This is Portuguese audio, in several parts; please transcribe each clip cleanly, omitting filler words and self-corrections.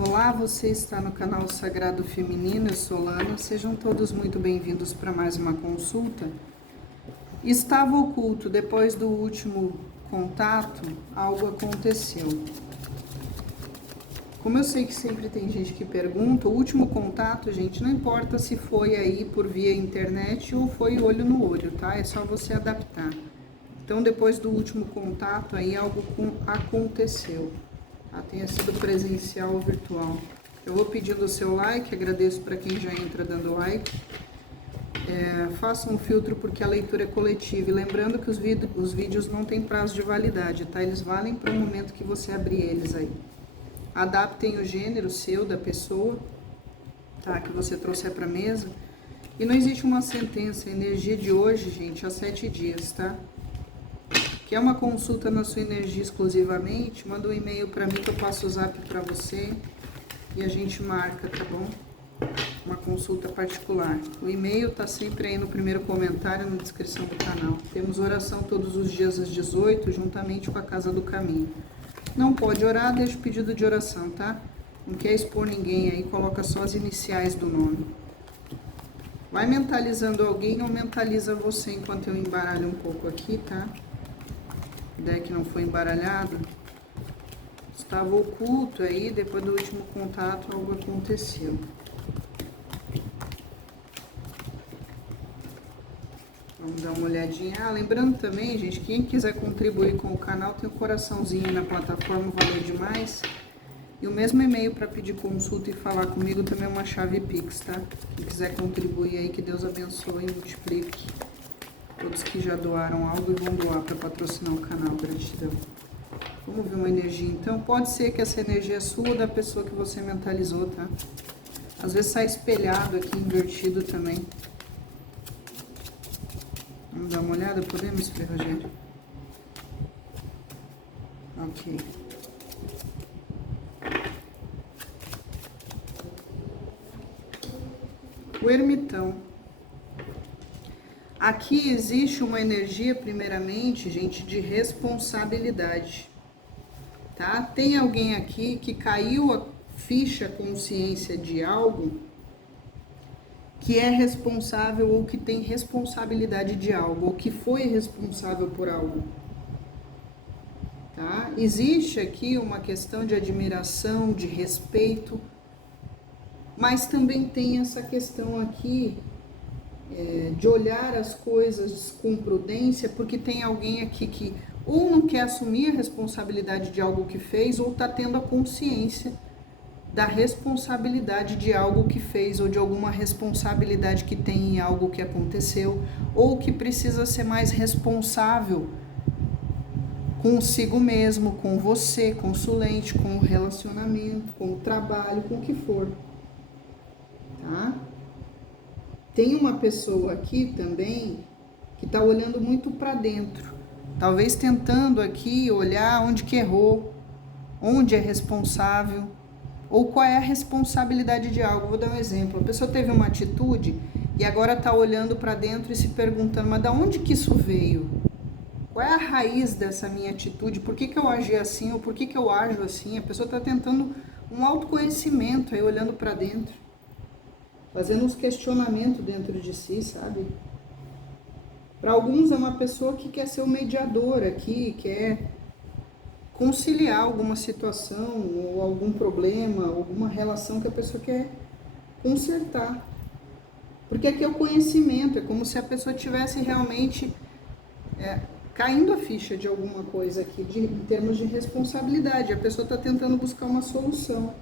Olá, você está no canal Sagrado Feminino, eu sou Lana, sejam todos muito bem-vindos para mais uma consulta. Estava oculto, depois do último contato, algo aconteceu. Como eu sei que sempre tem gente que pergunta, o último contato, gente, não importa se foi aí por via internet ou foi olho no olho, tá? É só você adaptar. Então, depois do último contato, aí algo aconteceu. Tenha sido presencial ou virtual. Eu vou pedindo o seu like, agradeço para quem já entra dando like. Faça um filtro porque a leitura é coletiva. E lembrando que os vídeos não têm prazo de validade, tá? Eles valem para o momento que você abrir eles aí. Adaptem o gênero seu, da pessoa, tá? Que você trouxer para mesa. E não existe uma sentença. A energia de hoje, gente, há 7 dias, tá? Quer uma consulta na sua energia exclusivamente? Manda um e-mail para mim que eu passo o zap para você e a gente marca, tá bom? Uma consulta particular. O e-mail tá sempre aí no primeiro comentário, na descrição do canal. Temos oração todos os dias às 18, juntamente com a Casa do Caminho. Não pode orar, deixa o pedido de oração, tá? Não quer expor ninguém aí, coloca só as iniciais do nome. Vai mentalizando alguém ou mentaliza você enquanto eu embaralho um pouco aqui, tá? Deck não foi embaralhado, estava oculto aí, depois do último contato algo aconteceu. Vamos dar uma olhadinha. Lembrando também, gente, quem quiser contribuir com o canal, tem um coraçãozinho na plataforma, valeu demais. E o mesmo e-mail para pedir consulta e falar comigo também é uma chave Pix, tá? Quem quiser contribuir aí, que Deus abençoe e multiplique. Todos que já doaram algo e vão doar para patrocinar o canal, gratidão. Vamos ver uma energia, então. Pode ser que essa energia é sua ou da pessoa que você mentalizou, tá? Às vezes sai espelhado aqui, invertido também. Vamos dar uma olhada, podemos, Frei Rogério? Ok. O ermitão. Aqui existe uma energia, primeiramente, gente, de responsabilidade, tá? Tem alguém aqui que caiu a ficha consciência de algo que é responsável ou que tem responsabilidade de algo, ou que foi responsável por algo, tá? Existe aqui uma questão de admiração, de respeito, mas também tem essa questão aqui de olhar as coisas com prudência, porque tem alguém aqui que ou não quer assumir a responsabilidade de algo que fez, ou está tendo a consciência da responsabilidade de algo que fez, ou de alguma responsabilidade que tem em algo que aconteceu, ou que precisa ser mais responsável consigo mesmo, com você, consulente, com o relacionamento, com o trabalho, com o que for, tá? Tem uma pessoa aqui também que está olhando muito para dentro, talvez tentando aqui olhar onde que errou, onde é responsável, ou qual é a responsabilidade de algo. Vou dar um exemplo, a pessoa teve uma atitude e agora está olhando para dentro e se perguntando, mas de onde que isso veio? Qual é a raiz dessa minha atitude? Por que que eu agi assim, ou por que que eu ajo assim? A pessoa está tentando um autoconhecimento aí, olhando para dentro, fazendo uns questionamentos dentro de si, sabe? Para alguns é uma pessoa que quer ser o mediador aqui, quer conciliar alguma situação ou algum problema, alguma relação que a pessoa quer consertar. Porque aqui é o conhecimento, é como se a pessoa tivesse realmente caindo a ficha de alguma coisa aqui, em termos de responsabilidade. A pessoa está tentando buscar uma solução.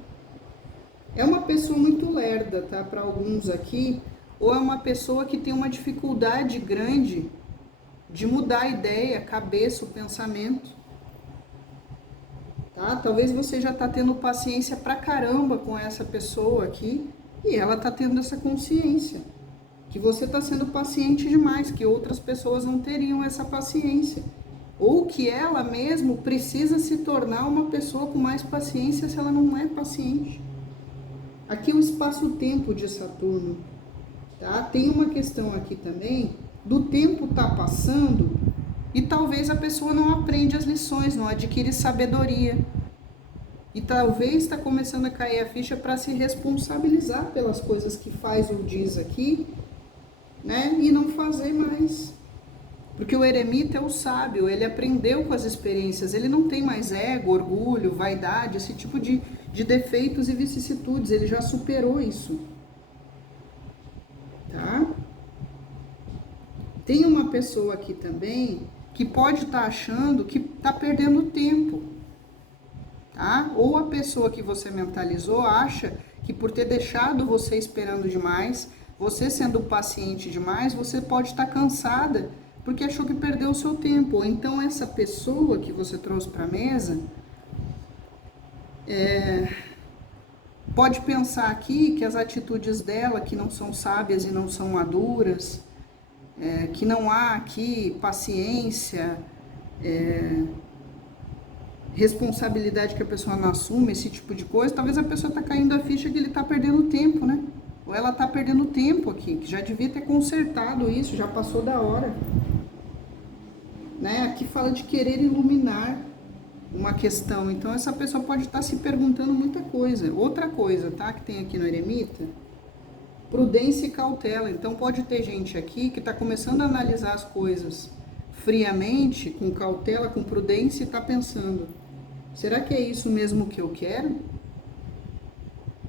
É uma pessoa muito lerda, tá? Para alguns aqui, ou é uma pessoa que tem uma dificuldade grande de mudar a ideia, a cabeça, o pensamento, tá? Talvez você já tá tendo paciência pra caramba com essa pessoa aqui e ela tá tendo essa consciência que você tá sendo paciente demais, que outras pessoas não teriam essa paciência, ou que ela mesmo precisa se tornar uma pessoa com mais paciência se ela não é paciente. Aqui é o espaço-tempo de Saturno, tá? Tem uma questão aqui também do tempo tá passando e talvez a pessoa não aprende as lições, não adquire sabedoria. E talvez está começando a cair a ficha para se responsabilizar pelas coisas que faz ou diz aqui, né? E não fazer mais. Porque o eremita é o sábio, ele aprendeu com as experiências, ele não tem mais ego, orgulho, vaidade, esse tipo de defeitos e vicissitudes, ele já superou isso. Tá? Tem uma pessoa aqui também que pode estar achando que está perdendo tempo. Tá? Ou a pessoa que você mentalizou acha que por ter deixado você esperando demais, você sendo paciente demais, você pode estar cansada porque achou que perdeu o seu tempo. Ou então essa pessoa que você trouxe para a mesa pode pensar aqui que as atitudes dela, que não são sábias e não são maduras, que não há aqui paciência, responsabilidade que a pessoa não assume, esse tipo de coisa, talvez a pessoa está caindo a ficha que ele está perdendo tempo, né? Ou ela está perdendo tempo aqui, que já devia ter consertado isso, já passou da hora. Né? Aqui fala de querer iluminar uma questão, então essa pessoa pode estar se perguntando muita coisa. Outra coisa, tá? Que tem aqui no eremita, prudência e cautela. Então pode ter gente aqui que está começando a analisar as coisas friamente, com cautela, com prudência e está pensando, será que é isso mesmo que eu quero?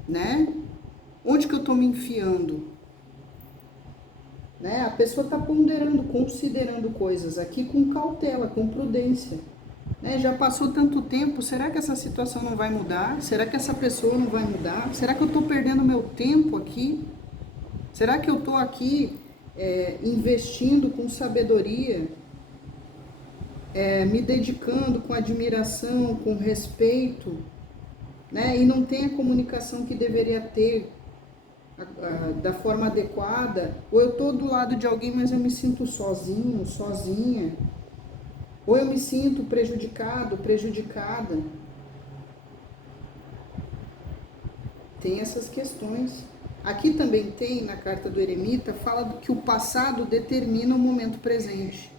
Né? Onde que eu estou me enfiando? Né? A pessoa está ponderando, considerando coisas aqui com cautela, com prudência. Né? Já passou tanto tempo, será que essa situação não vai mudar? Será que essa pessoa não vai mudar? Será que eu estou perdendo meu tempo aqui? Será que eu estou aqui investindo com sabedoria, me dedicando com admiração, com respeito, né? E não tem a comunicação que deveria ter da forma adequada? Ou eu estou do lado de alguém, mas eu me sinto sozinho, sozinha? Ou eu me sinto prejudicado, prejudicada? Tem essas questões. Aqui também tem, na carta do eremita, fala que o passado determina o momento presente.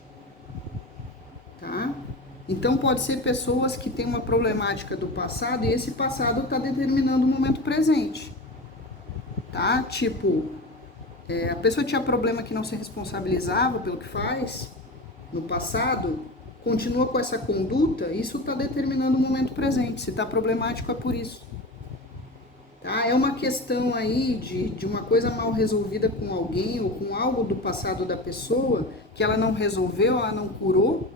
Tá? Então pode ser pessoas que têm uma problemática do passado e esse passado está determinando o momento presente. Tá? Tipo, a pessoa tinha problema que não se responsabilizava pelo que faz no passado, continua com essa conduta, isso está determinando o momento presente. Se está problemático é por isso. Tá? É uma questão aí de uma coisa mal resolvida com alguém ou com algo do passado da pessoa que ela não resolveu, ela não curou,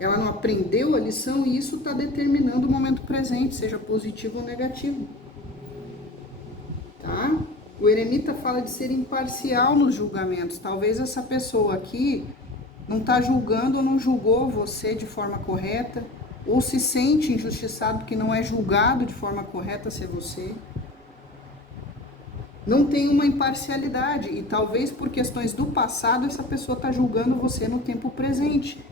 ela não aprendeu a lição e isso está determinando o momento presente, seja positivo ou negativo. Tá? O eremita fala de ser imparcial nos julgamentos. Talvez essa pessoa aqui não está julgando ou não julgou você de forma correta, ou se sente injustiçado porque não é julgado de forma correta ser você. Não tem uma imparcialidade e talvez por questões do passado essa pessoa está julgando você no tempo presente.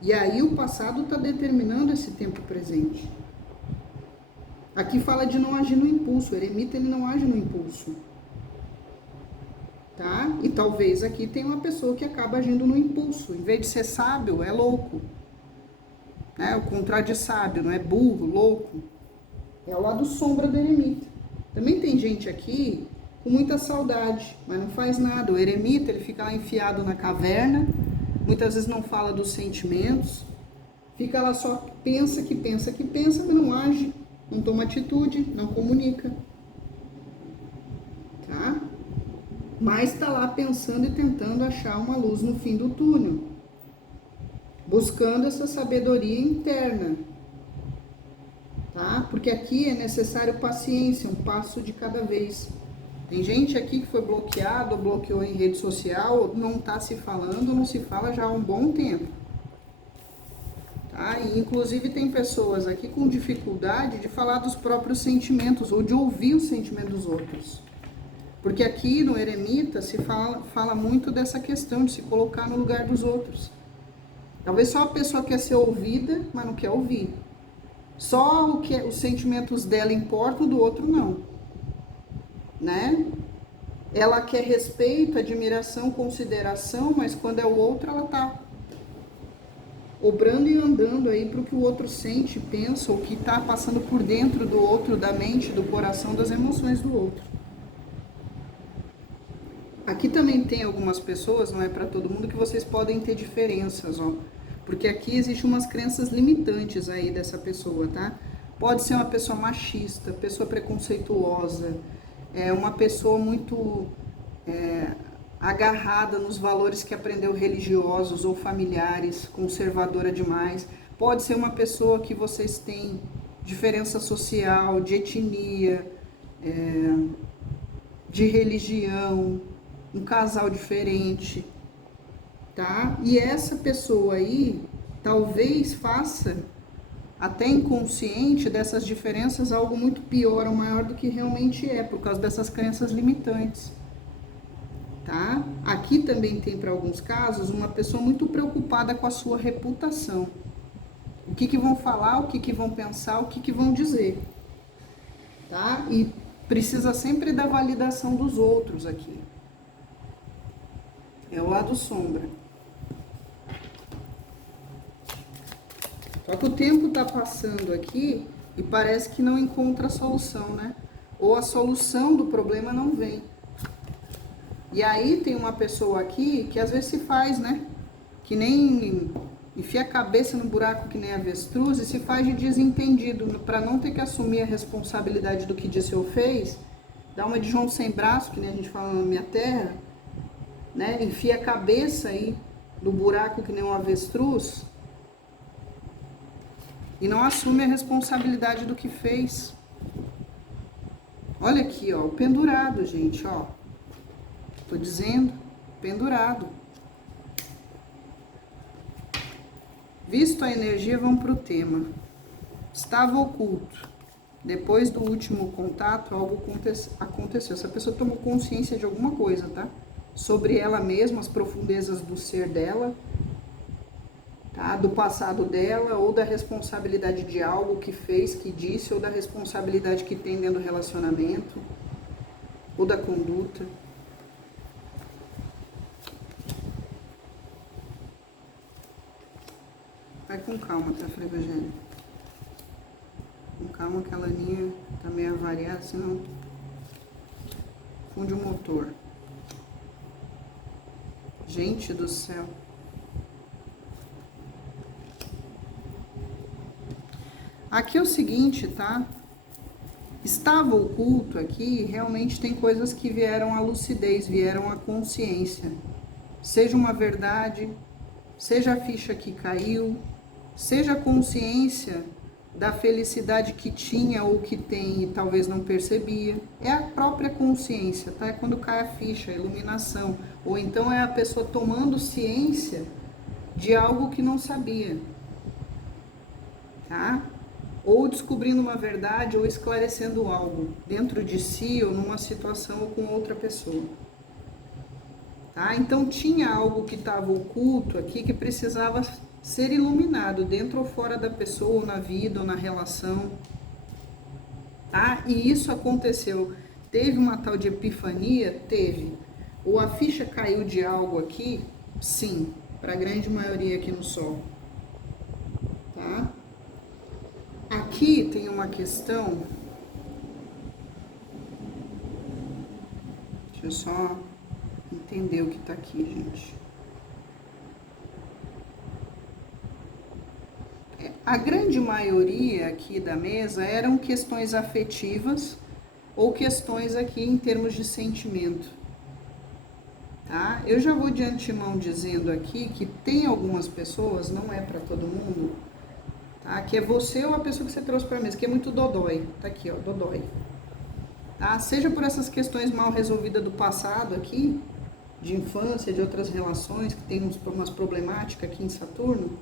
E aí o passado está determinando esse tempo presente. Aqui fala de não agir no impulso. O eremita ele não age no impulso. Tá? E talvez aqui tenha uma pessoa que acaba agindo no impulso. Em vez de ser sábio, é louco. Né? O contrário de sábio, não é burro, louco. É o lado sombra do eremita. Também tem gente aqui com muita saudade, mas não faz nada. O eremita ele fica lá enfiado na caverna, muitas vezes não fala dos sentimentos, fica lá só pensa, mas não age, não toma atitude, não comunica. Tá? Mas está lá pensando e tentando achar uma luz no fim do túnel, buscando essa sabedoria interna. Tá? Porque aqui é necessário paciência, um passo de cada vez. Tem gente aqui que foi bloqueado, bloqueou em rede social, não está se falando, não se fala já há um bom tempo. Tá? E inclusive tem pessoas aqui com dificuldade de falar dos próprios sentimentos ou de ouvir os sentimentos dos outros. Porque aqui no eremita se fala muito dessa questão de se colocar no lugar dos outros. Talvez só a pessoa quer ser ouvida, mas não quer ouvir. Só os sentimentos dela importam, do outro não. Né? Ela quer respeito, admiração, consideração, mas quando é o outro ela tá obrando e andando aí para o que o outro sente, pensa, ou que está passando por dentro do outro, da mente, do coração, das emoções do outro. Aqui também tem algumas pessoas, não é para todo mundo, que vocês podem ter diferenças, ó. Porque aqui existem umas crenças limitantes aí dessa pessoa, tá? Pode ser uma pessoa machista, pessoa preconceituosa, uma pessoa muito agarrada nos valores que aprendeu religiosos ou familiares, conservadora demais. Pode ser uma pessoa que vocês têm diferença social, de etnia, de religião, um casal diferente, tá? E essa pessoa aí talvez faça, até inconsciente, dessas diferenças algo muito pior ou maior do que realmente é, por causa dessas crenças limitantes, tá? Aqui também tem, para alguns casos, uma pessoa muito preocupada com a sua reputação. O que vão falar, o que vão pensar, o que vão dizer, tá? E precisa sempre da validação dos outros aqui. É o lado sombra. Só que o tempo tá passando aqui e parece que não encontra a solução, né? Ou a solução do problema não vem. E aí tem uma pessoa aqui que às vezes se faz, né? Que nem enfia a cabeça no buraco que nem avestruz e se faz de desentendido para não ter que assumir a responsabilidade do que disse ou fez. Dá uma de João sem braço, que nem a gente fala na minha terra, né? Enfia a cabeça aí no buraco que nem um avestruz e não assume a responsabilidade do que fez. Olha aqui, ó, o pendurado, gente, ó. Tô dizendo, pendurado. Visto a energia, vamos pro tema. Estava oculto. Depois do último contato, algo aconteceu. Essa pessoa tomou consciência de alguma coisa, tá? Sobre ela mesma, as profundezas do ser dela, tá? Do passado dela, ou da responsabilidade de algo que fez, que disse, ou da responsabilidade que tem dentro do relacionamento, ou da conduta. Vai com calma, tá, Frei Evangelho? Com calma, que a laninha tá meio avariada, senão funde o motor. Gente do céu. Aqui é o seguinte, tá? Estava oculto aqui, realmente tem coisas que vieram à lucidez, vieram à consciência. Seja uma verdade, seja a ficha que caiu, seja a consciência da felicidade que tinha ou que tem e talvez não percebia. É a própria consciência, tá? É quando cai a ficha, a iluminação. Ou então é a pessoa tomando ciência de algo que não sabia, tá? Ou descobrindo uma verdade ou esclarecendo algo dentro de si ou numa situação ou com outra pessoa. Tá? Então tinha algo que estava oculto aqui que precisava ser iluminado dentro ou fora da pessoa, ou na vida, ou na relação. Tá? E isso aconteceu. Teve uma tal de epifania? Teve. Ou a ficha caiu de algo aqui? Sim, para a grande maioria aqui no Sol. Tá? Aqui tem uma questão. Deixa eu só entender o que tá aqui, gente. A grande maioria aqui da mesa eram questões afetivas ou questões aqui em termos de sentimento, tá? Eu já vou de antemão dizendo aqui que tem algumas pessoas, não é para todo mundo, tá? Que é você ou a pessoa que você trouxe para a mesa, que é muito dodói, tá aqui, ó, dodói, tá? Seja por essas questões mal resolvidas do passado aqui, de infância, de outras relações, que tem umas problemáticas aqui em Saturno,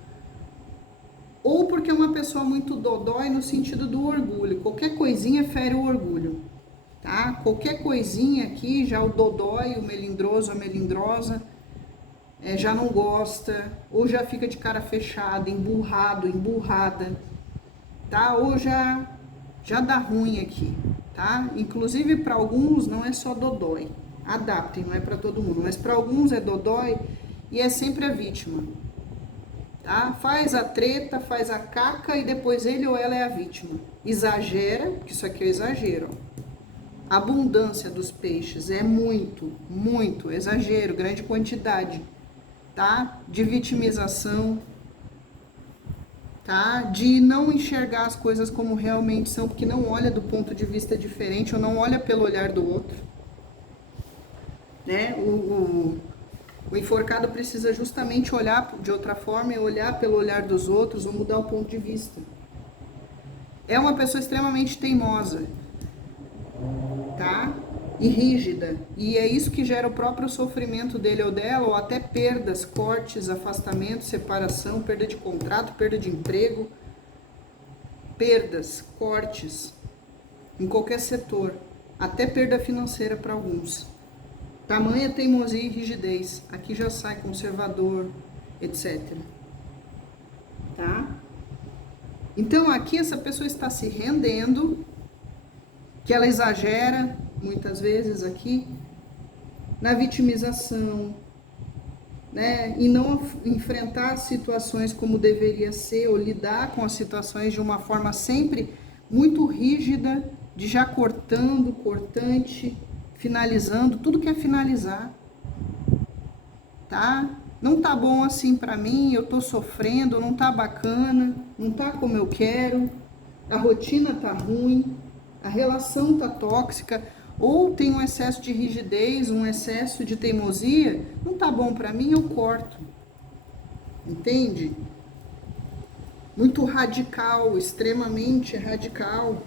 ou porque é uma pessoa muito dodói no sentido do orgulho. Qualquer coisinha fere o orgulho, tá? Qualquer coisinha aqui, já o dodói, o melindroso, a melindrosa, já não gosta, ou já fica de cara fechada, emburrado, emburrada, tá? Ou já dá ruim aqui, tá? Inclusive para alguns não é só dodói, adaptem, não é para todo mundo, mas para alguns é dodói e é sempre a vítima. tá? Faz a treta, faz a caca e depois ele ou ela é a vítima. Exagera, porque isso aqui é exagero. A abundância dos peixes é muito, muito exagero, grande quantidade, tá? De vitimização, tá? De não enxergar as coisas como realmente são, porque não olha do ponto de vista diferente ou não olha pelo olhar do outro, né? O enforcado precisa justamente olhar de outra forma e olhar pelo olhar dos outros ou mudar o ponto de vista. É uma pessoa extremamente teimosa, tá? E rígida. E é isso que gera o próprio sofrimento dele ou dela, ou até perdas, cortes, afastamento, separação, perda de contrato, perda de emprego. Perdas, cortes, em qualquer setor. Até perda financeira para alguns. Tamanha teimosia e rigidez. Aqui já sai conservador, etc. Tá? Então aqui essa pessoa está se rendendo, que ela exagera, muitas vezes aqui, na vitimização, né? E não enfrentar situações como deveria ser, ou lidar com as situações de uma forma sempre muito rígida, de já cortando, cortante, finalizando, tudo que é finalizar, tá? Não tá bom assim pra mim, eu tô sofrendo, não tá bacana, não tá como eu quero, a rotina tá ruim, a relação tá tóxica, ou tem um excesso de rigidez, um excesso de teimosia, não tá bom pra mim, eu corto. Entende? Muito radical, extremamente radical.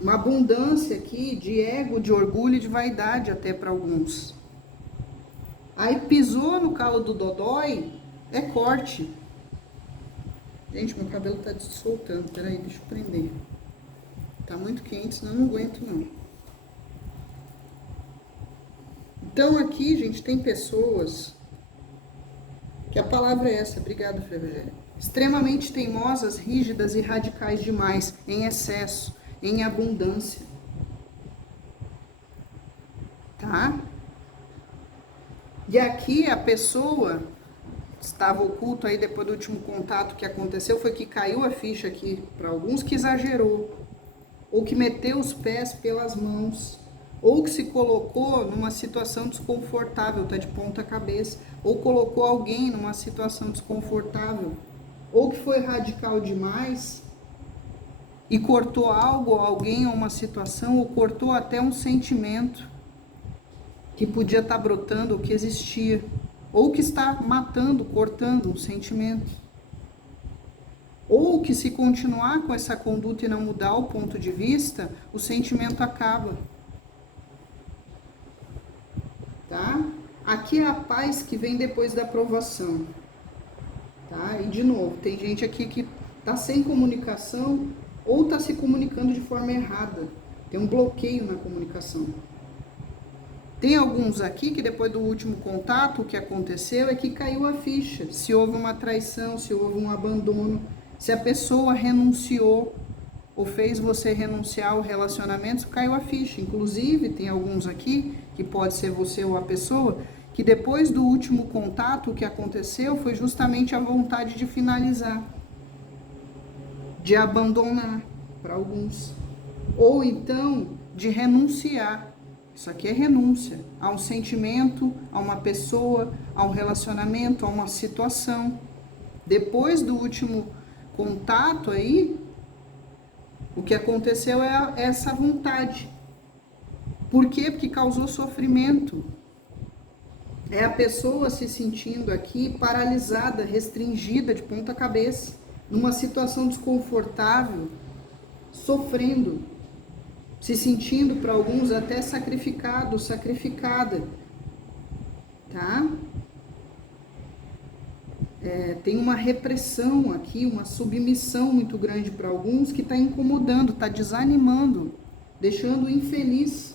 Uma abundância aqui de ego, de orgulho e de vaidade até para alguns. Aí pisou no calo do dodói, é corte. Gente, meu cabelo tá soltando, peraí, deixa eu prender. Tá muito quente, senão eu não aguento não. Então aqui, gente, tem pessoas que a palavra é essa, obrigado, Frei Rogério. Extremamente teimosas, rígidas e radicais demais, em excesso, em abundância. Tá? E aqui a pessoa estava oculto aí depois do último contato que aconteceu, foi que caiu a ficha aqui para alguns que exagerou, ou que meteu os pés pelas mãos, ou que se colocou numa situação desconfortável, tá de ponta cabeça, ou colocou alguém numa situação desconfortável, ou que foi radical demais e cortou algo, alguém ou uma situação, ou cortou até um sentimento que podia estar brotando, ou que existia, ou que está matando, cortando um sentimento. Ou que se continuar com essa conduta e não mudar o ponto de vista, o sentimento acaba. Tá? Aqui é a paz que vem depois da aprovação. Tá? E de novo, tem gente aqui que está sem comunicação ou está se comunicando de forma errada. Tem um bloqueio na comunicação. Tem alguns aqui que depois do último contato, o que aconteceu é que caiu a ficha. Se houve uma traição, se houve um abandono, se a pessoa renunciou ou fez você renunciar ao relacionamento, caiu a ficha. Inclusive, tem alguns aqui, que pode ser você ou a pessoa, que depois do último contato, o que aconteceu foi justamente a vontade de finalizar, de abandonar para alguns, ou então de renunciar. Isso aqui é renúncia a um sentimento, a uma pessoa, a um relacionamento, a uma situação. Depois do último contato aí, o que aconteceu é essa vontade. Por quê? Porque causou sofrimento. É a pessoa se sentindo aqui paralisada, restringida de ponta cabeça, numa situação desconfortável, sofrendo, se sentindo para alguns até sacrificado, sacrificada, tá? Tem uma repressão aqui, uma submissão muito grande para alguns que está incomodando, está desanimando, deixando infeliz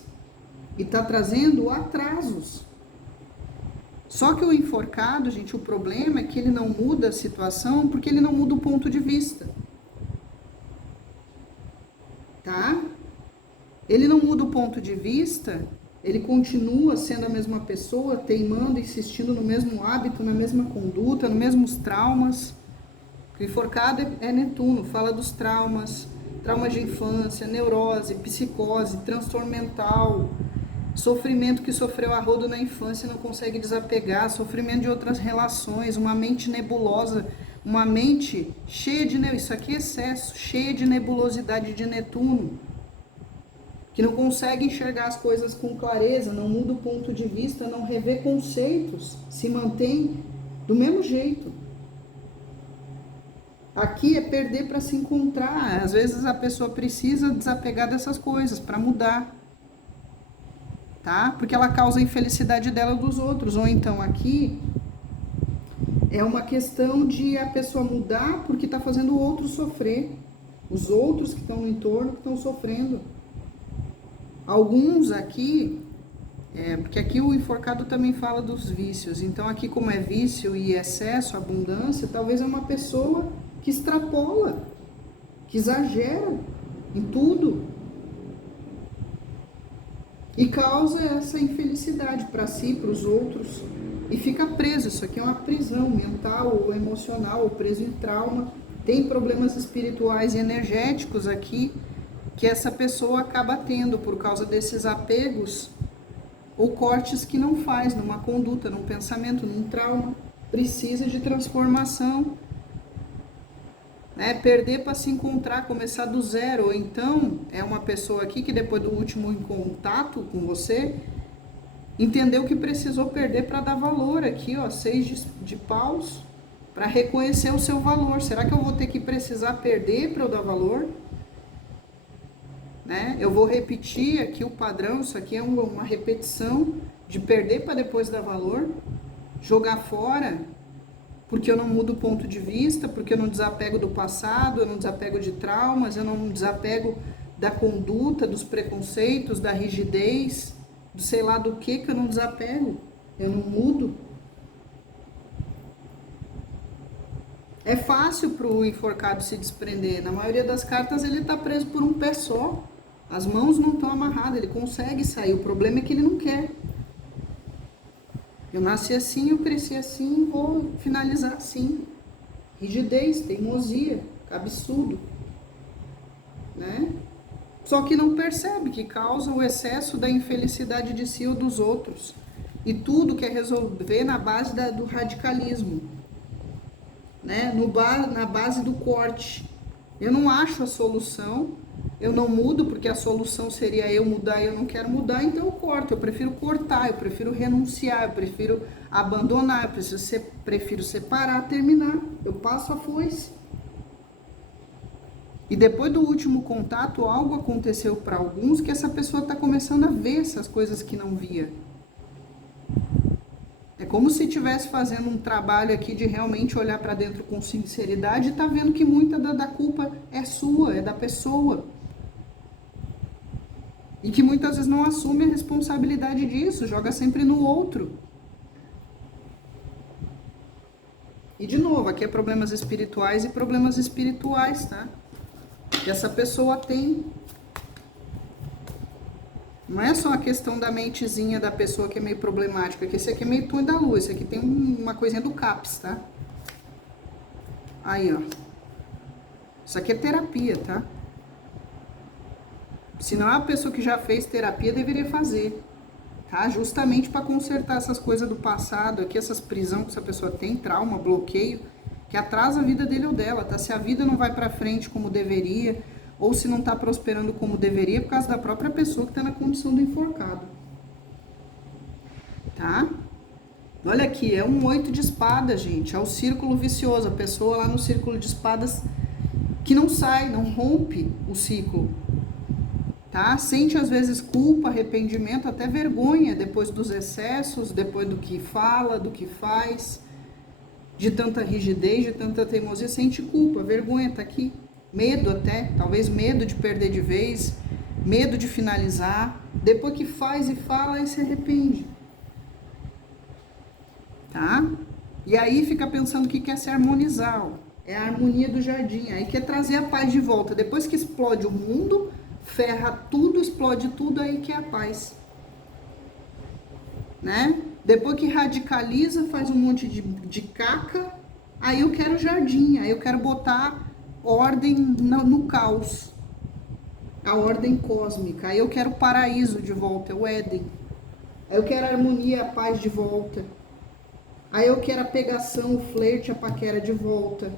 e está trazendo atrasos. Só que o enforcado, gente, o problema é que ele não muda a situação porque ele não muda o ponto de vista. Tá? Ele não muda o ponto de vista ele continua sendo a mesma pessoa, teimando, insistindo no mesmo hábito, na mesma conduta, nos mesmos traumas. O enforcado é Netuno, fala dos traumas, traumas de infância, neurose, psicose, transtorno mental, sofrimento que sofreu a rodo na infância e não consegue desapegar, sofrimento de outras relações, uma mente nebulosa, uma mente cheia de... Isso aqui é excesso, cheia de nebulosidade de Netuno, que não consegue enxergar as coisas com clareza, não muda o ponto de vista, não revê conceitos, se mantém do mesmo jeito. Aqui é perder para se encontrar. Às vezes a pessoa precisa desapegar dessas coisas para mudar, tá? Porque ela causa a infelicidade dela ou dos outros. Ou então aqui é uma questão de a pessoa mudar porque está fazendo o outro sofrer. Os outros que estão no entorno que estão sofrendo. Alguns aqui, porque aqui o enforcado também fala dos vícios. Então aqui como é vício e excesso, abundância, talvez é uma pessoa que extrapola, que exagera em tudo e causa essa infelicidade para si, para os outros, e fica preso. Isso aqui é uma prisão mental ou emocional, ou preso em trauma. Tem problemas espirituais e energéticos aqui que essa pessoa acaba tendo por causa desses apegos ou cortes que não faz numa conduta, num pensamento, num trauma. Precisa de transformação. Perder para se encontrar, começar do zero. Ou então é uma pessoa aqui que depois do último contato com você entendeu que precisou perder para dar valor. Aqui, ó, 6 de paus, para reconhecer o seu valor. Será que eu vou ter que precisar perder para eu dar valor? Eu vou repetir aqui o padrão. Isso aqui é uma repetição de perder para depois dar valor, jogar fora porque eu não mudo o ponto de vista, porque eu não desapego do passado, eu não desapego de traumas, eu não desapego da conduta, dos preconceitos, da rigidez, do sei lá do que eu não desapego, eu não mudo. É fácil para o enforcado se desprender. Na maioria das cartas ele está preso por um pé só, as mãos não estão amarradas, ele consegue sair, o problema é que ele não quer. Eu nasci assim, eu cresci assim, vou finalizar assim. Rigidez, teimosia, cabeçudo, Só que não percebe que causa o excesso da infelicidade de si ou dos outros. E tudo quer resolver na base do radicalismo, na base do corte. Eu não acho a solução, eu não mudo porque a solução seria eu mudar e eu não quero mudar, então eu corto. Eu prefiro cortar, eu prefiro renunciar, eu prefiro abandonar, eu prefiro separar, terminar. Eu passo a foice. E depois do último contato, algo aconteceu para alguns que essa pessoa está começando a ver essas coisas que não via. É como se estivesse fazendo um trabalho aqui de realmente olhar para dentro com sinceridade e tá vendo que muita da culpa é sua, é da pessoa. E que muitas vezes não assume a responsabilidade disso, joga sempre no outro. E de novo, aqui é problemas espirituais e problemas espirituais, tá? Que essa pessoa tem. Não é só a questão da mentezinha da pessoa que é meio problemática, que esse aqui é meio túnel da luz, esse aqui tem uma coisinha do CAPS, tá? Aí, ó. Isso aqui é terapia, tá? Se não é a pessoa que já fez terapia, deveria fazer, tá? Justamente para consertar essas coisas do passado, aqui essas prisões que essa pessoa tem, trauma, bloqueio, que atrasa a vida dele ou dela, tá? Se a vida não vai para frente como deveria, ou se não está prosperando como deveria, por causa da própria pessoa que está na condição do enforcado. Tá? Olha aqui, é um 8 de espadas, gente. É o círculo vicioso. A pessoa lá no círculo de espadas que não sai, não rompe o ciclo. Tá? Sente às vezes culpa, arrependimento, até vergonha depois dos excessos, depois do que fala, do que faz, de tanta rigidez, de tanta teimosia. Sente culpa, vergonha, tá aqui. Medo até, talvez medo de perder de vez, medo de finalizar, depois que faz e fala, aí se arrepende, tá? E aí fica pensando que quer se harmonizar, ó. É a harmonia do jardim, aí quer trazer a paz de volta, depois que explode o mundo, ferra tudo, explode tudo, aí que é a paz. né? Depois que radicaliza, faz um monte de caca, aí eu quero jardim, aí eu quero botar ordem no caos, a ordem cósmica, aí eu quero paraíso de volta, o Éden, aí eu quero a harmonia, a paz de volta, aí eu quero a pegação, o flerte, a paquera de volta,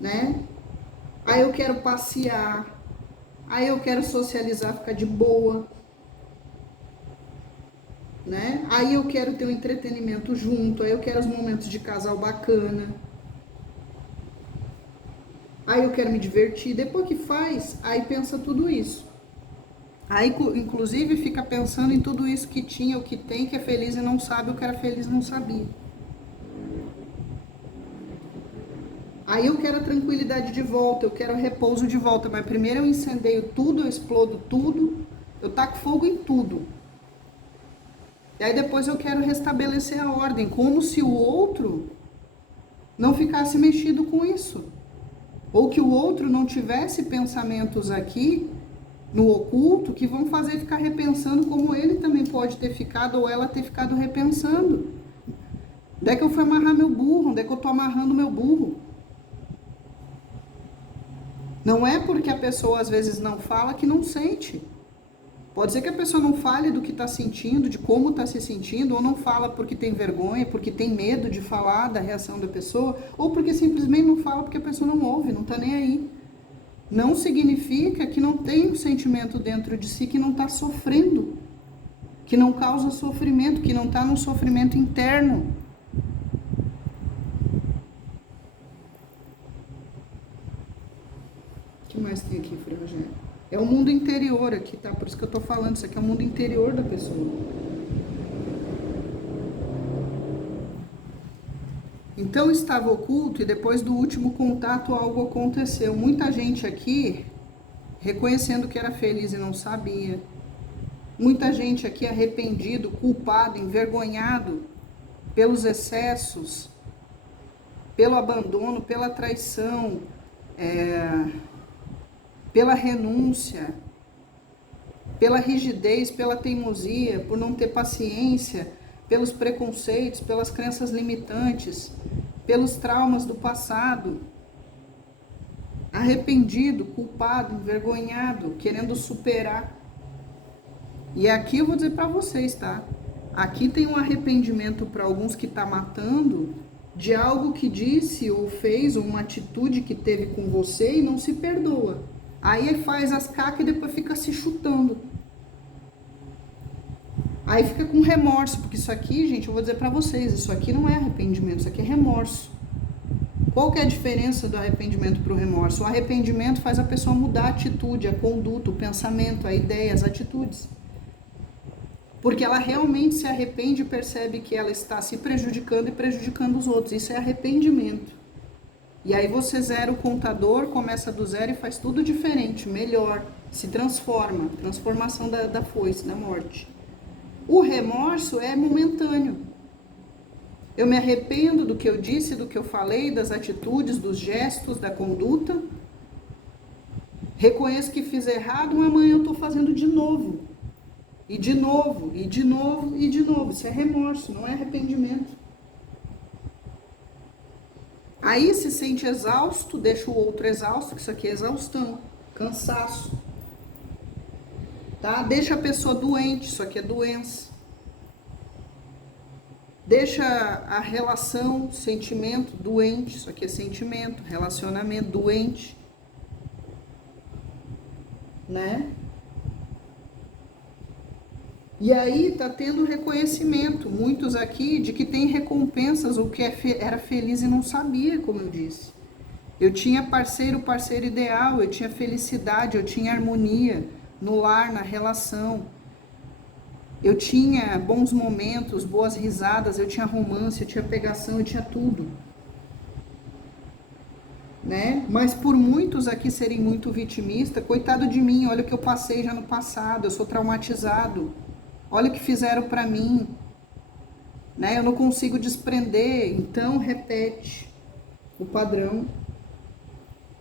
né? Aí eu quero passear, aí eu quero socializar, ficar de boa, né? Aí eu quero ter um entretenimento junto, aí eu quero os momentos de casal bacana, aí eu quero me divertir. Depois que faz, aí pensa tudo isso. Aí, inclusive, fica pensando em tudo isso que tinha, o que tem, que é feliz e não sabe, o que era feliz e não sabia. Aí eu quero a tranquilidade de volta, eu quero o repouso de volta, mas primeiro eu incendeio tudo, eu explodo tudo, eu taco fogo em tudo. E aí depois eu quero restabelecer a ordem, como se o outro não ficasse mexido com isso. Ou que o outro não tivesse pensamentos aqui no oculto que vão fazer ficar repensando como ele também pode ter ficado ou ela ter ficado repensando. Onde é que eu fui amarrar meu burro? Onde é que eu tô amarrando meu burro? Não é porque a pessoa às vezes não fala que não sente. Pode ser que a pessoa não fale do que está sentindo, de como está se sentindo, ou não fala porque tem vergonha, porque tem medo de falar da reação da pessoa, ou porque simplesmente não fala porque a pessoa não ouve, não está nem aí. Não significa que não tem um sentimento dentro de si que não está sofrendo, que não causa sofrimento, que não está num sofrimento interno. O que mais tem aqui, Frei Rogério? É o mundo interior aqui, tá? Por isso que eu tô falando, isso aqui é o mundo interior da pessoa. Então estava oculto e depois do último contato algo aconteceu. Muita gente aqui reconhecendo que era feliz e não sabia. Muita gente aqui arrependido, culpado, envergonhado pelos excessos, pelo abandono, pela traição, pela renúncia, pela rigidez, pela teimosia, por não ter paciência, pelos preconceitos, pelas crenças limitantes, pelos traumas do passado, arrependido, culpado, envergonhado, querendo superar. E aqui eu vou dizer para vocês, tá? Aqui tem um arrependimento para alguns que tá matando de algo que disse ou fez, ou uma atitude que teve com você e não se perdoa. Aí faz as cacas e depois fica se chutando. Aí fica com remorso, porque isso aqui, gente, eu vou dizer pra vocês, isso aqui não é arrependimento, isso aqui é remorso. Qual que é a diferença do arrependimento pro remorso? O arrependimento faz a pessoa mudar a atitude, a conduta, o pensamento, a ideia, as atitudes. Porque ela realmente se arrepende e percebe que ela está se prejudicando e prejudicando os outros. Isso é arrependimento. E aí você zera o contador, começa do zero e faz tudo diferente, melhor, se transforma, transformação da foice, da morte. O remorso é momentâneo. Eu me arrependo do que eu disse, do que eu falei, das atitudes, dos gestos, da conduta. Reconheço que fiz errado, mas amanhã eu estou fazendo de novo. E de novo, e de novo, e de novo. Isso é remorso, não é arrependimento. Aí se sente exausto, deixa o outro exausto, que isso aqui é exaustão, cansaço. Tá? Deixa a pessoa doente, isso aqui é doença. Deixa a relação, sentimento doente, isso aqui é sentimento, relacionamento doente. Né? E aí tá tendo reconhecimento, muitos aqui, de que tem recompensas, o que era feliz e não sabia, como eu disse. Eu tinha parceiro ideal, eu tinha felicidade, eu tinha harmonia no lar, na relação. Eu tinha bons momentos, boas risadas, eu tinha romance, eu tinha pegação, eu tinha tudo. Né? Mas por muitos aqui serem muito vitimistas, coitado de mim, olha o que eu passei já no passado, eu sou traumatizado. Olha o que fizeram para mim, né? Eu não consigo desprender, então repete o padrão.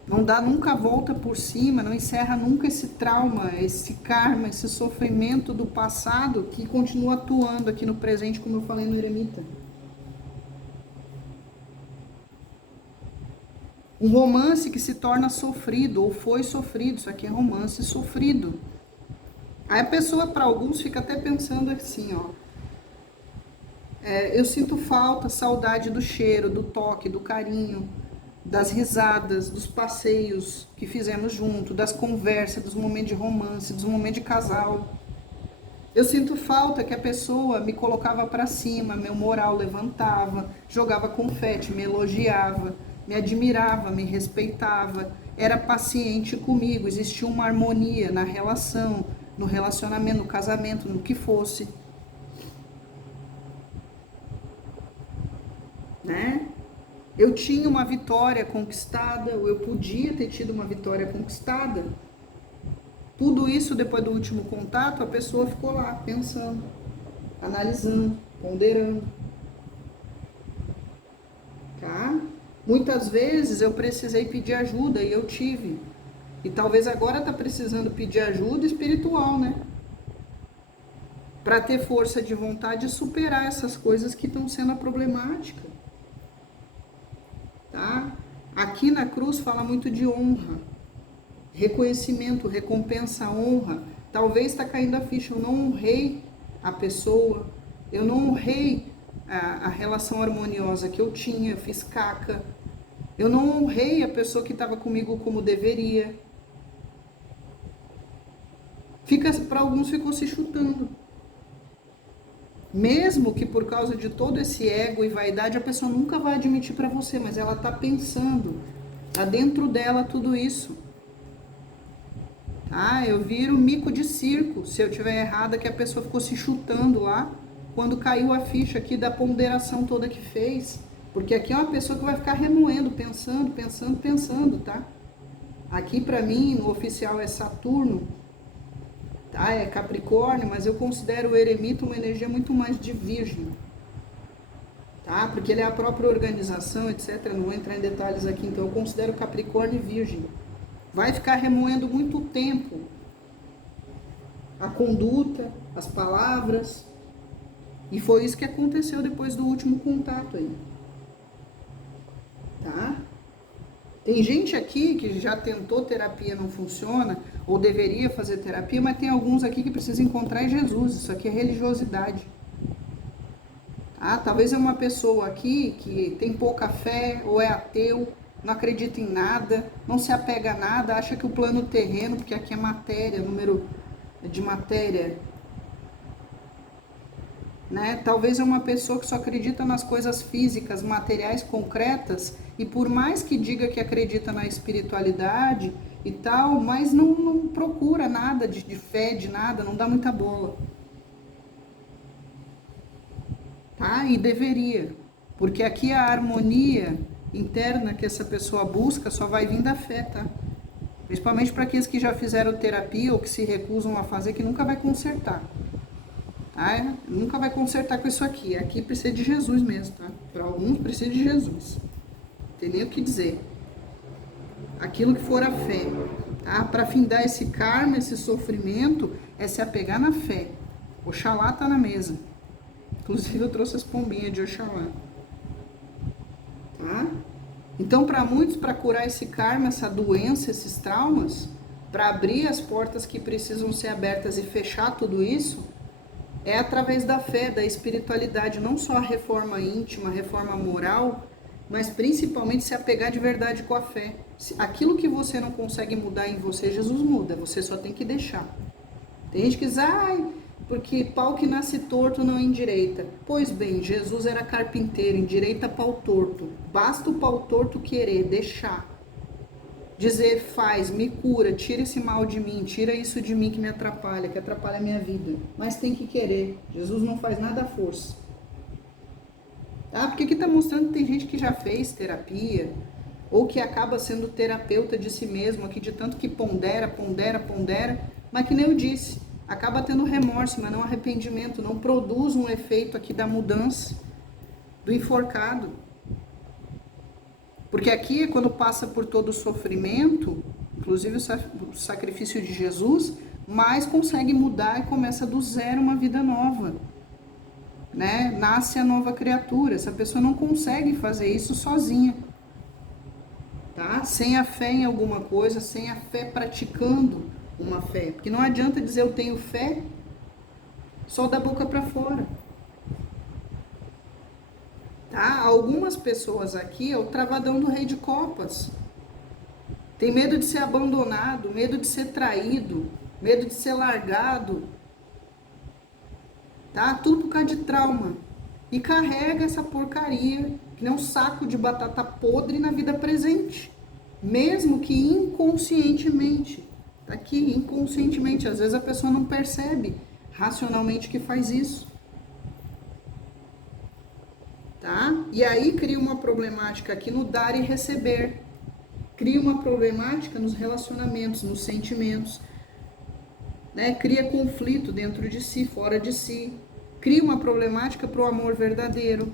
Não dá nunca a volta por cima, não encerra nunca esse trauma, esse karma, esse sofrimento do passado que continua atuando aqui no presente, como eu falei no eremita. Um romance que se torna sofrido, ou foi sofrido, isso aqui é romance sofrido. Aí a pessoa, para alguns, fica até pensando assim, ó. Eu sinto falta, saudade do cheiro, do toque, do carinho, das risadas, dos passeios que fizemos junto, das conversas, dos momentos de romance, dos momentos de casal. Eu sinto falta que a pessoa me colocava para cima, meu moral levantava, jogava confete, me elogiava, me admirava, me respeitava, era paciente comigo, existia uma harmonia na relação, no relacionamento, no casamento, no que fosse. Né? Eu tinha uma vitória conquistada, ou eu podia ter tido uma vitória conquistada. Tudo isso, depois do último contato, a pessoa ficou lá pensando, analisando, ponderando. Tá? Muitas vezes eu precisei pedir ajuda e eu tive. E talvez agora tá precisando pedir ajuda espiritual, né? Para ter força de vontade de superar essas coisas que estão sendo a problemática. Tá? Aqui na cruz fala muito de honra, reconhecimento, recompensa, honra. Talvez está caindo a ficha, eu não honrei a pessoa, eu não honrei a relação harmoniosa que eu tinha, eu fiz caca. Eu não honrei a pessoa que estava comigo como deveria. Para alguns ficou se chutando. Mesmo que por causa de todo esse ego e vaidade, a pessoa nunca vai admitir para você, mas ela está pensando, está dentro dela tudo isso. Tá? Eu viro mico de circo, se eu tiver errada, que a pessoa ficou se chutando lá, quando caiu a ficha aqui da ponderação toda que fez. Porque aqui é uma pessoa que vai ficar remoendo, pensando, tá? Aqui para mim, no oficial é Saturno, tá? É Capricórnio, mas eu considero o eremita uma energia muito mais de Virgem, tá? Porque ele é a própria organização, etc. Não vou entrar em detalhes aqui, então eu considero Capricórnio e Virgem. Vai ficar remoendo muito tempo a conduta, as palavras, e foi isso que aconteceu depois do último contato aí. Tá? Tem gente aqui que já tentou terapia, não funciona, ou deveria fazer terapia, mas tem alguns aqui que precisam encontrar em Jesus. Isso aqui é religiosidade. Tá? Talvez é uma pessoa aqui que tem pouca fé, ou é ateu, não acredita em nada, não se apega a nada, acha que o plano terreno, porque aqui é matéria, número de matéria, né? Talvez é uma pessoa que só acredita nas coisas físicas, materiais, concretas, e por mais que diga que acredita na espiritualidade e tal, mas não procura nada de fé, de nada, não dá muita bola. Tá? E deveria, porque aqui a harmonia interna que essa pessoa busca só vai vir da fé, tá? Principalmente para aqueles que já fizeram terapia ou que se recusam a fazer, que nunca vai consertar. Tá? Nunca vai consertar com isso aqui. Aqui precisa de Jesus mesmo, tá? Para alguns precisa de Jesus. Não tem nem o que dizer. Aquilo que for a fé. Tá? Para findar esse karma, esse sofrimento, é se apegar na fé. Oxalá tá na mesa. Inclusive eu trouxe as pombinhas de Oxalá. Tá? Então, para muitos, para curar esse karma, essa doença, esses traumas, para abrir as portas que precisam ser abertas e fechar tudo isso, é através da fé, da espiritualidade, não só a reforma íntima, a reforma moral, mas principalmente se apegar de verdade com a fé. Aquilo que você não consegue mudar em você, Jesus muda, você só tem que deixar. Tem gente que diz, porque pau que nasce torto não endireita. Pois bem, Jesus era carpinteiro, endireita pau torto. Basta o pau torto querer, deixar. Dizer, faz, me cura, tira esse mal de mim, tira isso de mim que me atrapalha, que atrapalha a minha vida. Mas tem que querer. Jesus não faz nada à força. Tá? Porque aqui está mostrando que tem gente que já fez terapia, ou que acaba sendo terapeuta de si mesmo, aqui de tanto que pondera, mas que nem eu disse, acaba tendo remorso, mas não arrependimento, não produz um efeito aqui da mudança, do enforcado. Porque aqui, quando passa por todo o sofrimento, inclusive o sacrifício de Jesus, mais consegue mudar e começa do zero uma vida nova, né? Nasce a nova criatura. Essa pessoa não consegue fazer isso sozinha, tá? Sem a fé em alguma coisa, sem a fé praticando uma fé. Porque não adianta dizer eu tenho fé só da boca para fora. Tá? Algumas pessoas aqui é o travadão do rei de copas. Tem medo de ser abandonado, medo de ser traído, medo de ser largado. Tá? Tudo por causa de trauma. E carrega essa porcaria, que nem um saco de batata podre na vida presente. Mesmo que inconscientemente. Tá aqui, inconscientemente. Às vezes a pessoa não percebe racionalmente que faz isso. Tá? E aí cria uma problemática aqui no dar e receber. Cria uma problemática nos relacionamentos, nos sentimentos. Né? Cria conflito dentro de si, fora de si. Cria uma problemática para o amor verdadeiro,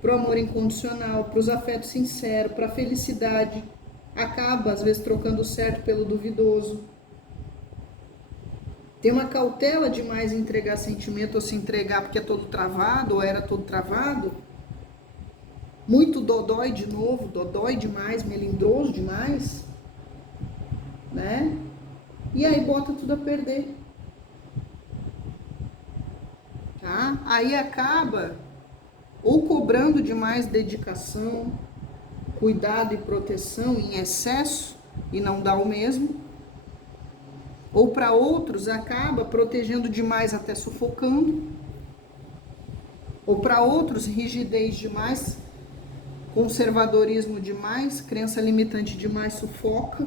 para o amor incondicional, para os afetos sinceros, para a felicidade. Acaba, às vezes, trocando o certo pelo duvidoso. Tem uma cautela demais em entregar sentimento ou se entregar porque é todo travado ou era todo travado. Muito dodói de novo, dodói demais, melindroso demais, né? E aí bota tudo a perder. Tá? Aí acaba ou cobrando demais dedicação, cuidado e proteção em excesso e não dá o mesmo. Ou para outros acaba protegendo demais até sufocando. Ou para outros rigidez demais, conservadorismo demais, crença limitante demais sufoca.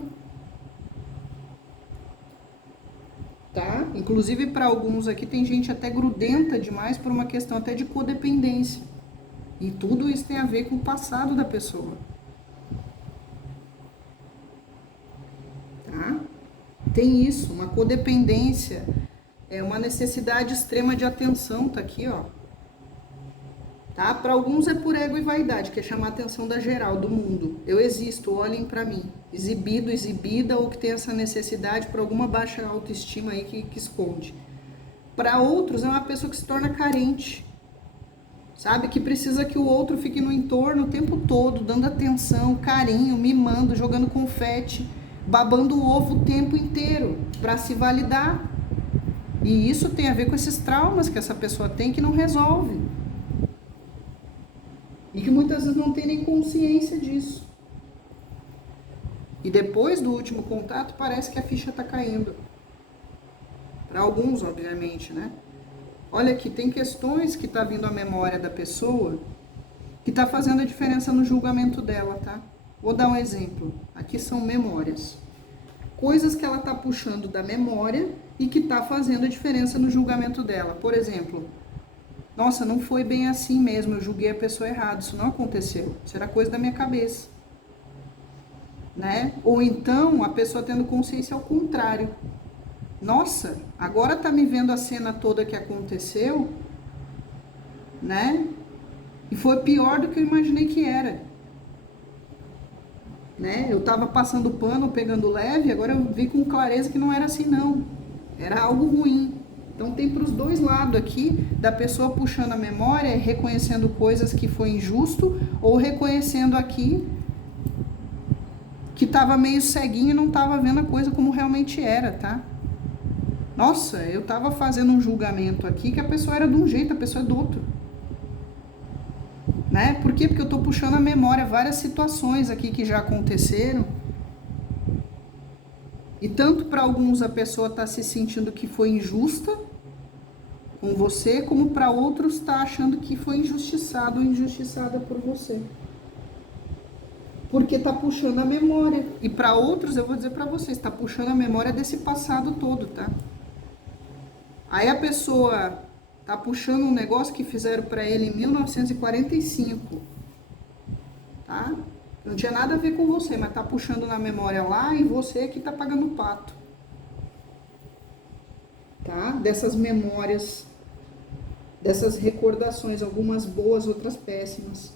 Tá? Inclusive para alguns aqui tem gente até grudenta demais por uma questão até de codependência. E tudo isso tem a ver com o passado da pessoa. Tá? Tem isso, uma codependência, é uma necessidade extrema de atenção, tá aqui, ó. Tá? Para alguns é por ego e vaidade, que é chamar a atenção da geral, do mundo. Eu existo, olhem para mim. Exibido, exibida, ou que tem essa necessidade por alguma baixa autoestima aí que esconde. Para outros é uma pessoa que se torna carente, sabe? Que precisa que o outro fique no entorno o tempo todo, dando atenção, carinho, mimando, jogando confete, babando o ovo o tempo inteiro para se validar. E isso tem a ver com esses traumas que essa pessoa tem que não resolve. E que muitas vezes não tem nem consciência disso. E depois do último contato parece que a ficha está caindo. Para alguns, obviamente, né? Olha aqui, tem questões que tá vindo à memória da pessoa que tá fazendo a diferença no julgamento dela, tá? Vou dar um exemplo. Aqui são memórias. Coisas que ela tá puxando da memória e que tá fazendo a diferença no julgamento dela. Por exemplo, nossa, não foi bem assim mesmo, eu julguei a pessoa errada, isso não aconteceu. Isso era coisa da minha cabeça. Né? Ou então, a pessoa tendo consciência ao contrário. Nossa, agora tá me vendo a cena toda que aconteceu, né? E foi pior do que eu imaginei que era. Né? Eu tava passando pano, pegando leve, agora eu vi com clareza que não era assim não. Era algo ruim. Então tem para os dois lados aqui, da pessoa puxando a memória, reconhecendo coisas que foi injusto, ou reconhecendo aqui que tava meio ceguinho e não tava vendo a coisa como realmente era, tá? Nossa, eu tava fazendo um julgamento aqui que a pessoa era de um jeito, a pessoa é do outro. Né? Por quê? Porque eu tô puxando a memória várias situações aqui que já aconteceram. E tanto para alguns a pessoa tá se sentindo que foi injusta com você, como para outros tá achando que foi injustiçado ou injustiçada por você. Porque tá puxando a memória. E para outros, eu vou dizer para vocês, tá puxando a memória desse passado todo, tá? Aí a pessoa tá puxando um negócio que fizeram para ele em 1945, tá? Não tinha nada a ver com você, mas tá puxando na memória lá e você que tá pagando o pato, tá? Dessas memórias, dessas recordações, algumas boas, outras péssimas.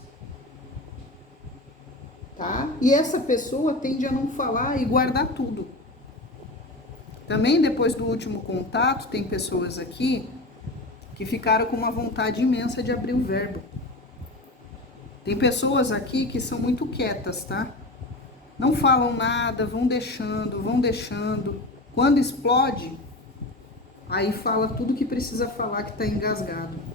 tá? E essa pessoa tende a não falar e guardar tudo. Também depois do último contato, tem pessoas aqui que ficaram com uma vontade imensa de abrir o verbo. Tem pessoas aqui que são muito quietas, tá? Não falam nada, vão deixando, vão deixando. Quando explode, aí fala tudo que precisa falar que está engasgado.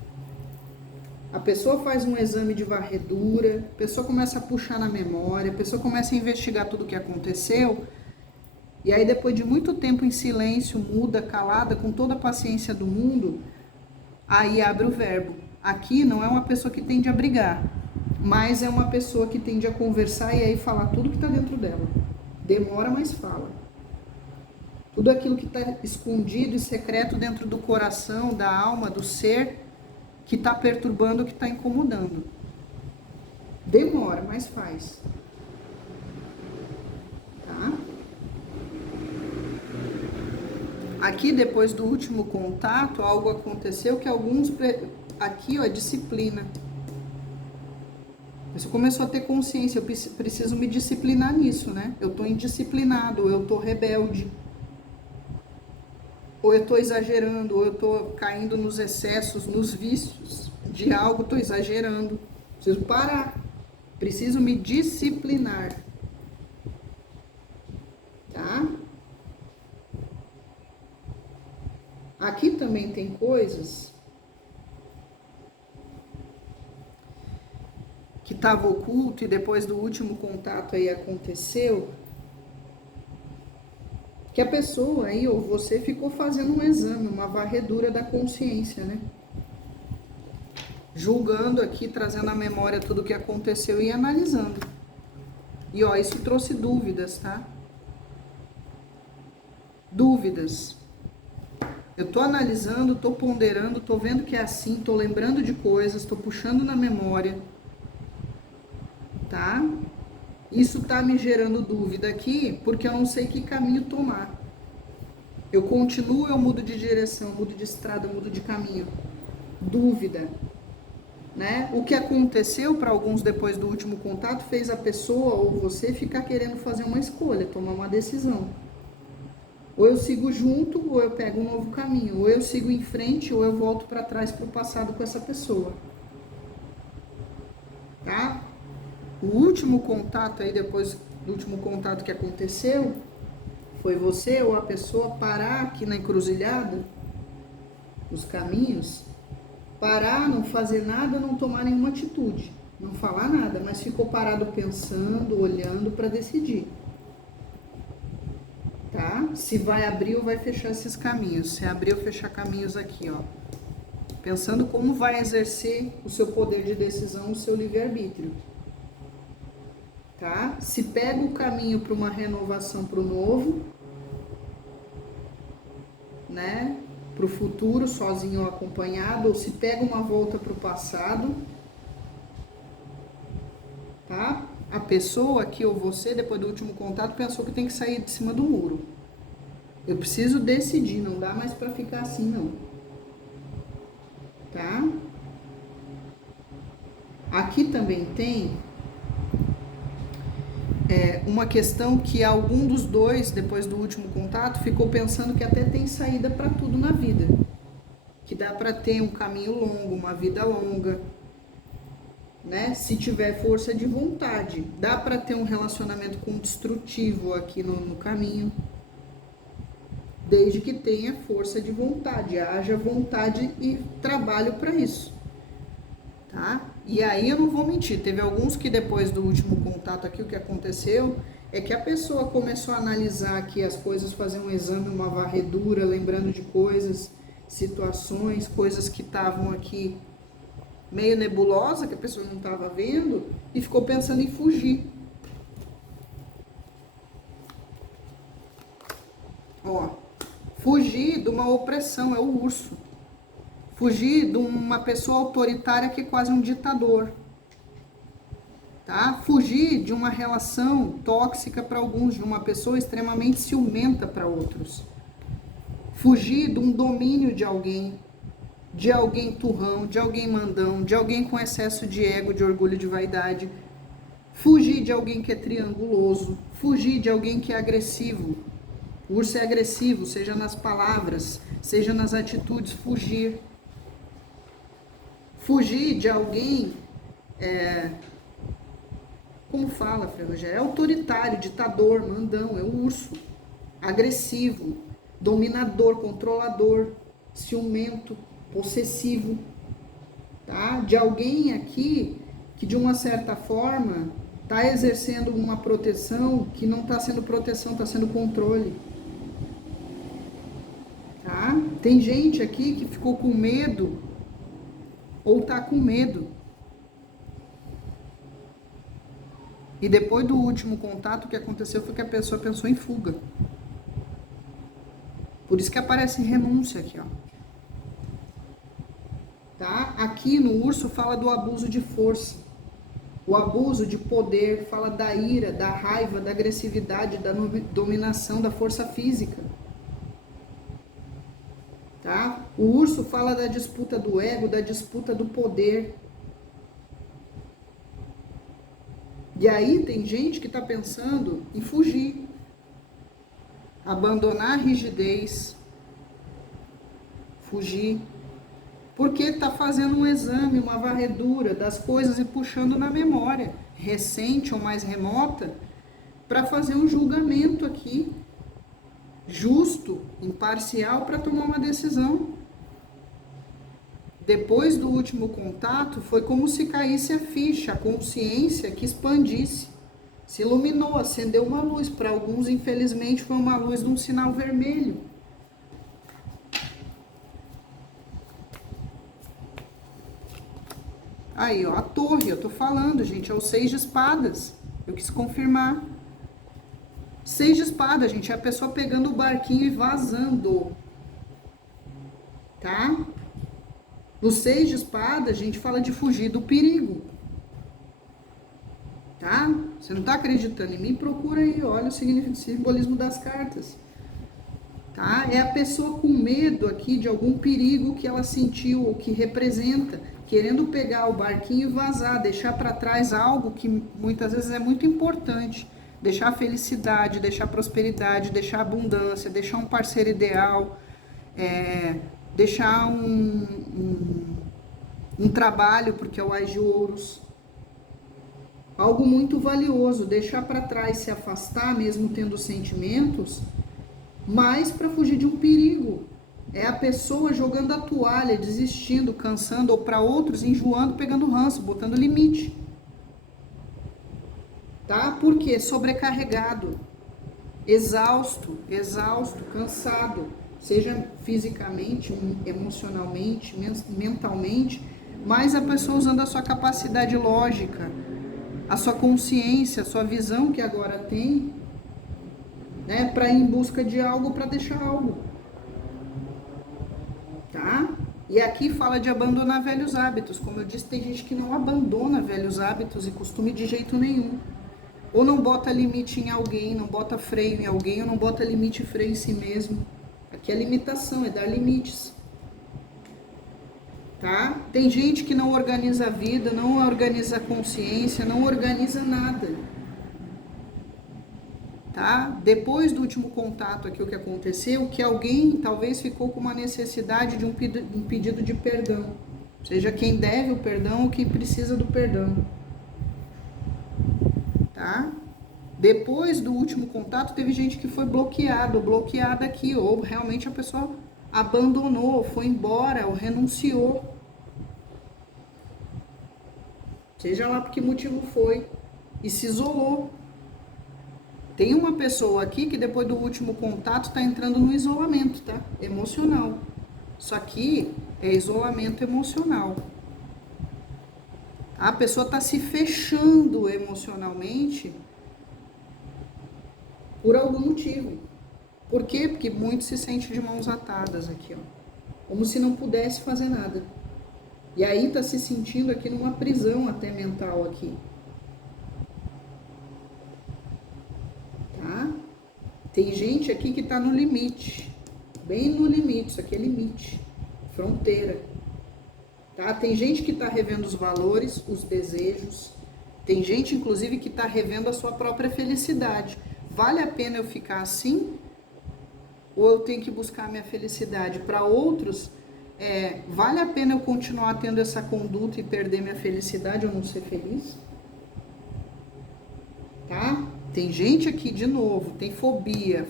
A pessoa faz um exame de varredura, a pessoa começa a puxar na memória, a pessoa começa a investigar tudo o que aconteceu, e aí depois de muito tempo em silêncio, muda, calada, com toda a paciência do mundo, aí abre o verbo. Aqui não é uma pessoa que tende a brigar, mas é uma pessoa que tende a conversar e aí falar tudo que está dentro dela. Demora, mas fala. Tudo aquilo que está escondido e secreto dentro do coração, da alma, do ser, que está perturbando, que está incomodando. Demora, mas faz. Tá? Aqui, depois do último contato, algo aconteceu que alguns... Aqui, ó, é disciplina. Você começou a ter consciência, eu preciso me disciplinar nisso, né? Eu tô indisciplinado, ou eu tô rebelde. Ou eu tô exagerando, ou eu tô caindo nos excessos, nos vícios de algo, tô exagerando. Preciso parar. Preciso me disciplinar. Tá? Aqui também tem coisas que estava oculto e depois do último contato aí aconteceu, que a pessoa aí, ou você, ficou fazendo um exame, uma varredura da consciência, né? Julgando aqui, trazendo à memória tudo o que aconteceu e analisando. E ó, isso trouxe dúvidas, tá? Dúvidas. Eu tô analisando, tô ponderando, tô vendo que é assim, tô lembrando de coisas, tô puxando na memória, tá? Isso tá me gerando dúvida aqui, porque eu não sei que caminho tomar. Eu continuo, eu mudo de direção, mudo de estrada, mudo de caminho. Dúvida, né? O que aconteceu para alguns depois do último contato fez a pessoa ou você ficar querendo fazer uma escolha, tomar uma decisão. Ou eu sigo junto, ou eu pego um novo caminho. Ou eu sigo em frente, ou eu volto para trás, para o passado com essa pessoa. Tá? O último contato aí, depois do último contato que aconteceu, foi você ou a pessoa parar aqui na encruzilhada, os caminhos, parar, não fazer nada, não tomar nenhuma atitude, não falar nada, mas ficou parado pensando, olhando para decidir. Tá? Se vai abrir ou vai fechar esses caminhos. Se abrir ou fechar caminhos aqui, ó. Pensando como vai exercer o seu poder de decisão, o seu livre-arbítrio. Tá? Se pega o caminho para uma renovação para o novo, né? Para o futuro, sozinho ou acompanhado, ou se pega uma volta para o passado, tá? A pessoa aqui ou você, depois do último contato, pensou que tem que sair de cima do muro. Eu preciso decidir, não dá mais para ficar assim, não. Tá? Aqui também tem uma questão que algum dos dois, depois do último contato, ficou pensando que até tem saída para tudo na vida. Que dá para ter um caminho longo, uma vida longa, né? Se tiver força de vontade. Dá para ter um relacionamento construtivo aqui no caminho. Desde que tenha força de vontade, haja vontade e trabalho para isso. Tá? E aí eu não vou mentir, teve alguns que depois do último contato aqui, o que aconteceu é que a pessoa começou a analisar aqui as coisas, fazer um exame, uma varredura, lembrando de coisas, situações, coisas que estavam aqui meio nebulosa, que a pessoa não estava vendo, e ficou pensando em fugir. Ó, fugir de uma opressão, é o urso. Fugir de uma pessoa autoritária que é quase um ditador. Tá? Fugir de uma relação tóxica para alguns, de uma pessoa extremamente ciumenta para outros. Fugir de um domínio de alguém turrão, de alguém mandão, de alguém com excesso de ego, de orgulho, de vaidade. Fugir de alguém que é trianguloso, fugir de alguém que é agressivo. O urso é agressivo, seja nas palavras, seja nas atitudes, fugir. Fugir de alguém, como fala, Frei Rogério, é autoritário, ditador, mandão, é o urso. Agressivo, dominador, controlador, ciumento, possessivo. Tá? De alguém aqui que de uma certa forma está exercendo uma proteção que não está sendo proteção, está sendo controle. Tá? Tem gente aqui que ficou com medo ou está com medo. E depois do último contato, o que aconteceu foi que a pessoa pensou em fuga. Por isso que aparece renúncia aqui, ó. Tá? Aqui no urso fala do abuso de força. O abuso de poder, fala da ira, da raiva, da agressividade, da dominação, da força física. Tá? O urso fala da disputa do ego, da disputa do poder. E aí tem gente que está pensando em fugir, abandonar a rigidez, fugir, porque está fazendo um exame, uma varredura das coisas e puxando na memória, recente ou mais remota, para fazer um julgamento aqui, justo, imparcial, para tomar uma decisão. Depois do último contato, foi como se caísse a ficha, a consciência que expandisse, se iluminou, acendeu uma luz. Para alguns, infelizmente, foi uma luz de um sinal vermelho. Aí, ó, a torre, eu tô falando, gente, é o 6 de espadas. Eu quis confirmar. 6 de espadas, gente, é a pessoa pegando o barquinho e vazando. Tá? No 6 de espadas, a gente fala de fugir do perigo. Tá? Você não tá acreditando em mim? Procura aí, olha o simbolismo das cartas. Tá? É a pessoa com medo aqui de algum perigo que ela sentiu ou que representa, querendo pegar o barquinho e vazar, deixar para trás algo que muitas vezes é muito importante. Deixar felicidade, deixar prosperidade, deixar abundância, deixar um parceiro ideal, deixar um trabalho, porque é o Ás de Ouros. Algo muito valioso, deixar para trás, se afastar, mesmo tendo sentimentos, mas para fugir de um perigo. É a pessoa jogando a toalha, desistindo, cansando, ou para outros enjoando, pegando ranço, botando limite. Tá? Por quê? Sobrecarregado, exausto, cansado, seja fisicamente, emocionalmente, mentalmente, mas a pessoa usando a sua capacidade lógica, a sua consciência, a sua visão que agora tem, né, para ir em busca de algo, para deixar algo. Tá? E aqui fala de abandonar velhos hábitos. Como eu disse, tem gente que não abandona velhos hábitos e costume de jeito nenhum. Ou não bota limite em alguém, não bota freio em alguém, ou não bota limite e freio em si mesmo. Aqui é limitação, é dar limites. Tá? Tem gente que não organiza a vida, não organiza a consciência, não organiza nada. Tá? Depois do último contato aqui, o que aconteceu, que alguém talvez ficou com uma necessidade de um pedido de perdão. Seja quem deve o perdão ou quem precisa do perdão. Tá? Depois do último contato, teve gente que foi bloqueado, bloqueada aqui, ou realmente a pessoa abandonou, foi embora, ou renunciou. Seja lá por que motivo foi, e se isolou. Tem uma pessoa aqui que depois do último contato está entrando no isolamento, tá? Emocional. Isso aqui é isolamento emocional. A pessoa está se fechando emocionalmente por algum motivo. Por quê? Porque muito se sente de mãos atadas aqui, ó. Como se não pudesse fazer nada. E aí está se sentindo aqui numa prisão até mental aqui. Tá? Tem gente aqui que está no limite. Bem no limite, isso aqui é limite. Fronteira. Tá? Tem gente que está revendo os valores, os desejos, Tem gente, inclusive, que está revendo a sua própria felicidade. Vale a pena eu ficar assim? Ou eu tenho que buscar a minha felicidade? Para outros, vale a pena eu continuar tendo essa conduta e perder minha felicidade ou não ser feliz? Tá? Tem gente aqui, de novo, tem fobia,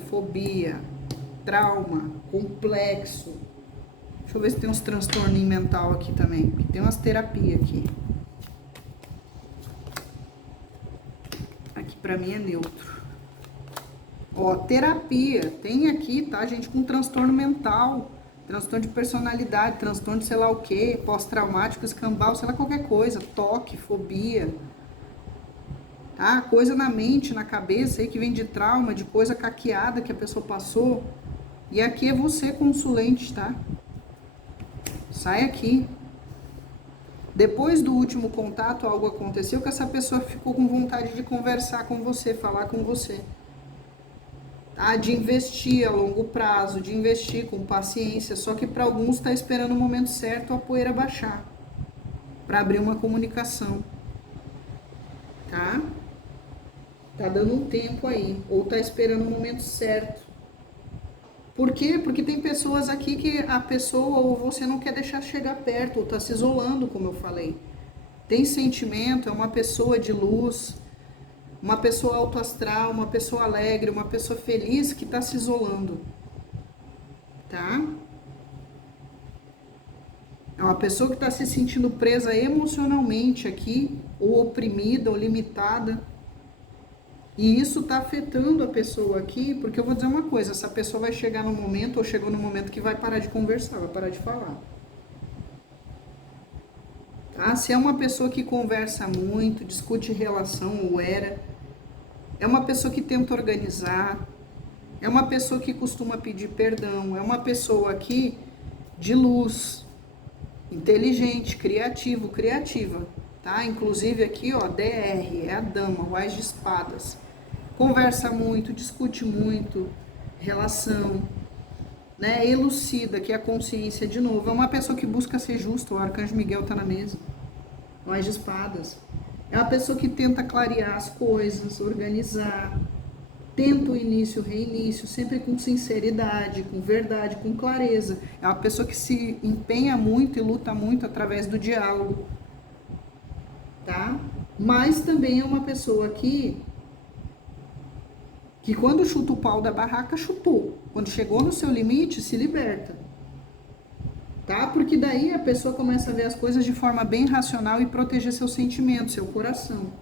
trauma, complexo. Deixa eu ver se tem uns transtornos mental aqui também. Tem umas terapias aqui. Aqui pra mim é neutro. Ó, terapia. Tem aqui, tá, gente, com transtorno mental. Transtorno de personalidade, transtorno de sei lá o quê, pós-traumático, escambau, sei lá, qualquer coisa. Toque, fobia. Tá? Coisa na mente, na cabeça aí que vem de trauma, de coisa caqueada que a pessoa passou. E aqui é você, consulente, tá? Sai aqui. Depois do último contato, algo aconteceu que essa pessoa ficou com vontade de conversar com você, falar com você. Tá? De investir a longo prazo, de investir com paciência. Só que para alguns está esperando o momento certo a poeira baixar. Para abrir uma comunicação. Tá? Tá dando um tempo aí. Ou tá esperando o momento certo. Por quê? Porque tem pessoas aqui que a pessoa ou você não quer deixar chegar perto, ou tá se isolando, como eu falei. Tem sentimento, é uma pessoa de luz, uma pessoa autoastral, uma pessoa alegre, uma pessoa feliz que tá se isolando. Tá? É uma pessoa que tá se sentindo presa emocionalmente aqui, ou oprimida, ou limitada. E isso está afetando a pessoa aqui, porque eu vou dizer uma coisa, essa pessoa vai chegar no momento, ou chegou no momento que vai parar de conversar, vai parar de falar. Tá? Se é uma pessoa que conversa muito, discute relação, ou é uma pessoa que tenta organizar, é uma pessoa que costuma pedir perdão, é uma pessoa aqui de luz, inteligente, criativa, tá? Inclusive aqui, ó, DR, é a dama, o Ás de Espadas. Conversa muito, discute muito, relação, né? Elucida, que é a consciência de novo. É uma pessoa que busca ser justa, o Arcanjo Miguel tá na mesa. O Ás de Espadas. É uma pessoa que tenta clarear as coisas, organizar, tenta o início, o reinício, sempre com sinceridade, com verdade, com clareza. É uma pessoa que se empenha muito e luta muito através do diálogo, tá? Mas também é uma pessoa que quando chuta o pau da barraca, chutou. Quando chegou no seu limite, se liberta. Tá? Porque daí a pessoa começa a ver as coisas de forma bem racional e proteger seus sentimentos, seu coração.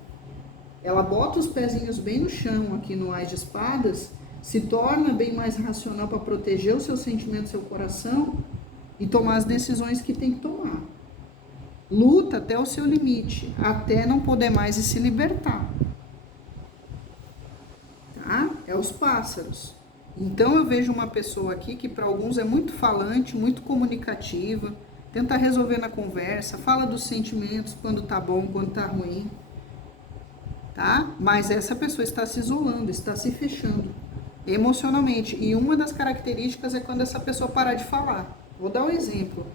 Ela bota os pezinhos bem no chão aqui no Ás de Espadas, se torna bem mais racional para proteger os seus sentimentos, seu coração e tomar as decisões que tem que tomar. Luta até o seu limite, até não poder mais e se libertar. Tá? É os pássaros. Então eu vejo uma pessoa aqui que para alguns é muito falante, muito comunicativa, tenta resolver na conversa, fala dos sentimentos, quando tá bom, quando tá ruim. Tá? Mas essa pessoa está se isolando, está se fechando emocionalmente. E uma das características é quando essa pessoa parar de falar. Vou dar um exemplo.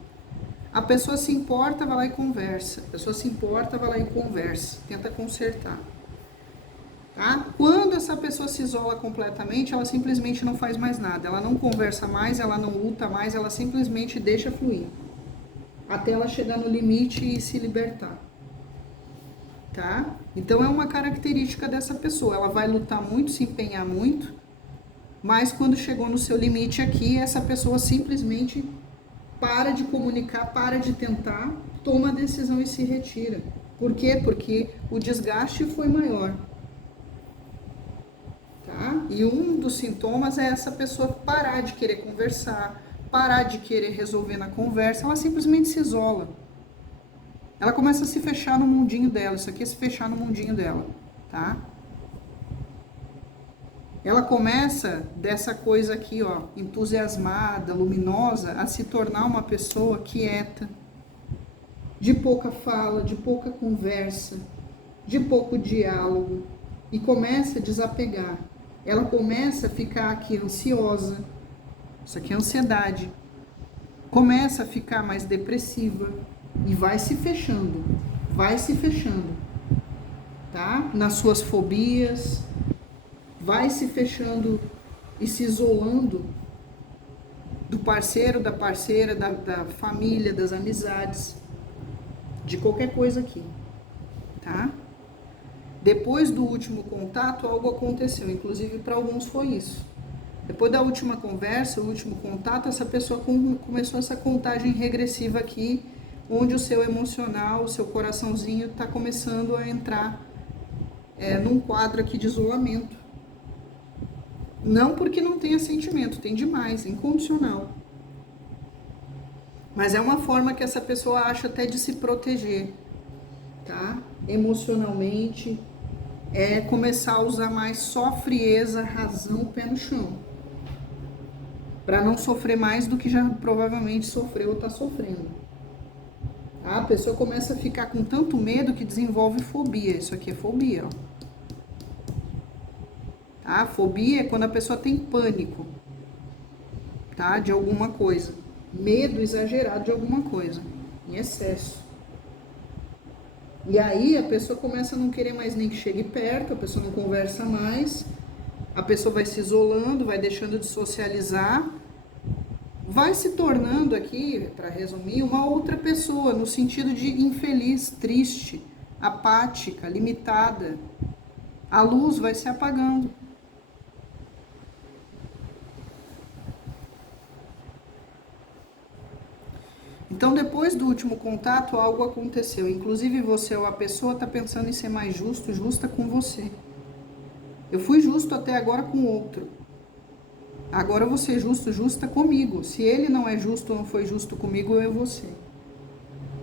A pessoa se importa, vai lá e conversa. A pessoa se importa, vai lá e conversa. Tenta consertar. Tá? Quando essa pessoa se isola completamente, ela simplesmente não faz mais nada. Ela não conversa mais, ela não luta mais, ela simplesmente deixa fluir. Até ela chegar no limite e se libertar. Tá? Então é uma característica dessa pessoa. Ela vai lutar muito, se empenhar muito, mas quando chegou no seu limite aqui, essa pessoa simplesmente para de comunicar, para de tentar, toma a decisão e se retira. Por quê? Porque o desgaste foi maior. Tá? E um dos sintomas é essa pessoa parar de querer conversar, parar de querer resolver na conversa, ela simplesmente se isola. Ela começa a se fechar no mundinho dela, isso aqui é se fechar no mundinho dela, tá? Ela começa dessa coisa aqui, ó, entusiasmada, luminosa, a se tornar uma pessoa quieta, de pouca fala, de pouca conversa, de pouco diálogo, e começa a desapegar. Ela começa a ficar aqui ansiosa, isso aqui é ansiedade, começa a ficar mais depressiva, e vai se fechando, tá? Nas suas fobias, vai se fechando e se isolando do parceiro, da parceira, da família, das amizades, de qualquer coisa aqui, tá? Depois do último contato, algo aconteceu, inclusive para alguns foi isso. Depois da última conversa, o último contato, essa pessoa começou essa contagem regressiva aqui, onde o seu emocional, o seu coraçãozinho está começando a entrar num quadro aqui de isolamento. Não porque não tenha sentimento, tem demais, incondicional. Mas é uma forma que essa pessoa acha até de se proteger, tá? Emocionalmente, é começar a usar mais só frieza, razão, pé no chão. Para não sofrer mais do que já provavelmente sofreu ou está sofrendo. Tá? A pessoa começa a ficar com tanto medo que desenvolve fobia. Isso aqui é fobia, ó. Tá? Fobia é quando a pessoa tem pânico, tá? De alguma coisa. Medo exagerado de alguma coisa, em excesso. E aí a pessoa começa a não querer mais nem que chegue perto, a pessoa não conversa mais, a pessoa vai se isolando, vai deixando de socializar, vai se tornando aqui, para resumir, uma outra pessoa, no sentido de infeliz, triste, apática, limitada. A luz vai se apagando. Então, depois do último contato, algo aconteceu. Inclusive, você ou a pessoa está pensando em ser mais justo, justa com você. Eu fui justo até agora com o outro. Agora eu vou ser justo, justa comigo. Se ele não é justo ou não foi justo comigo, eu vou ser.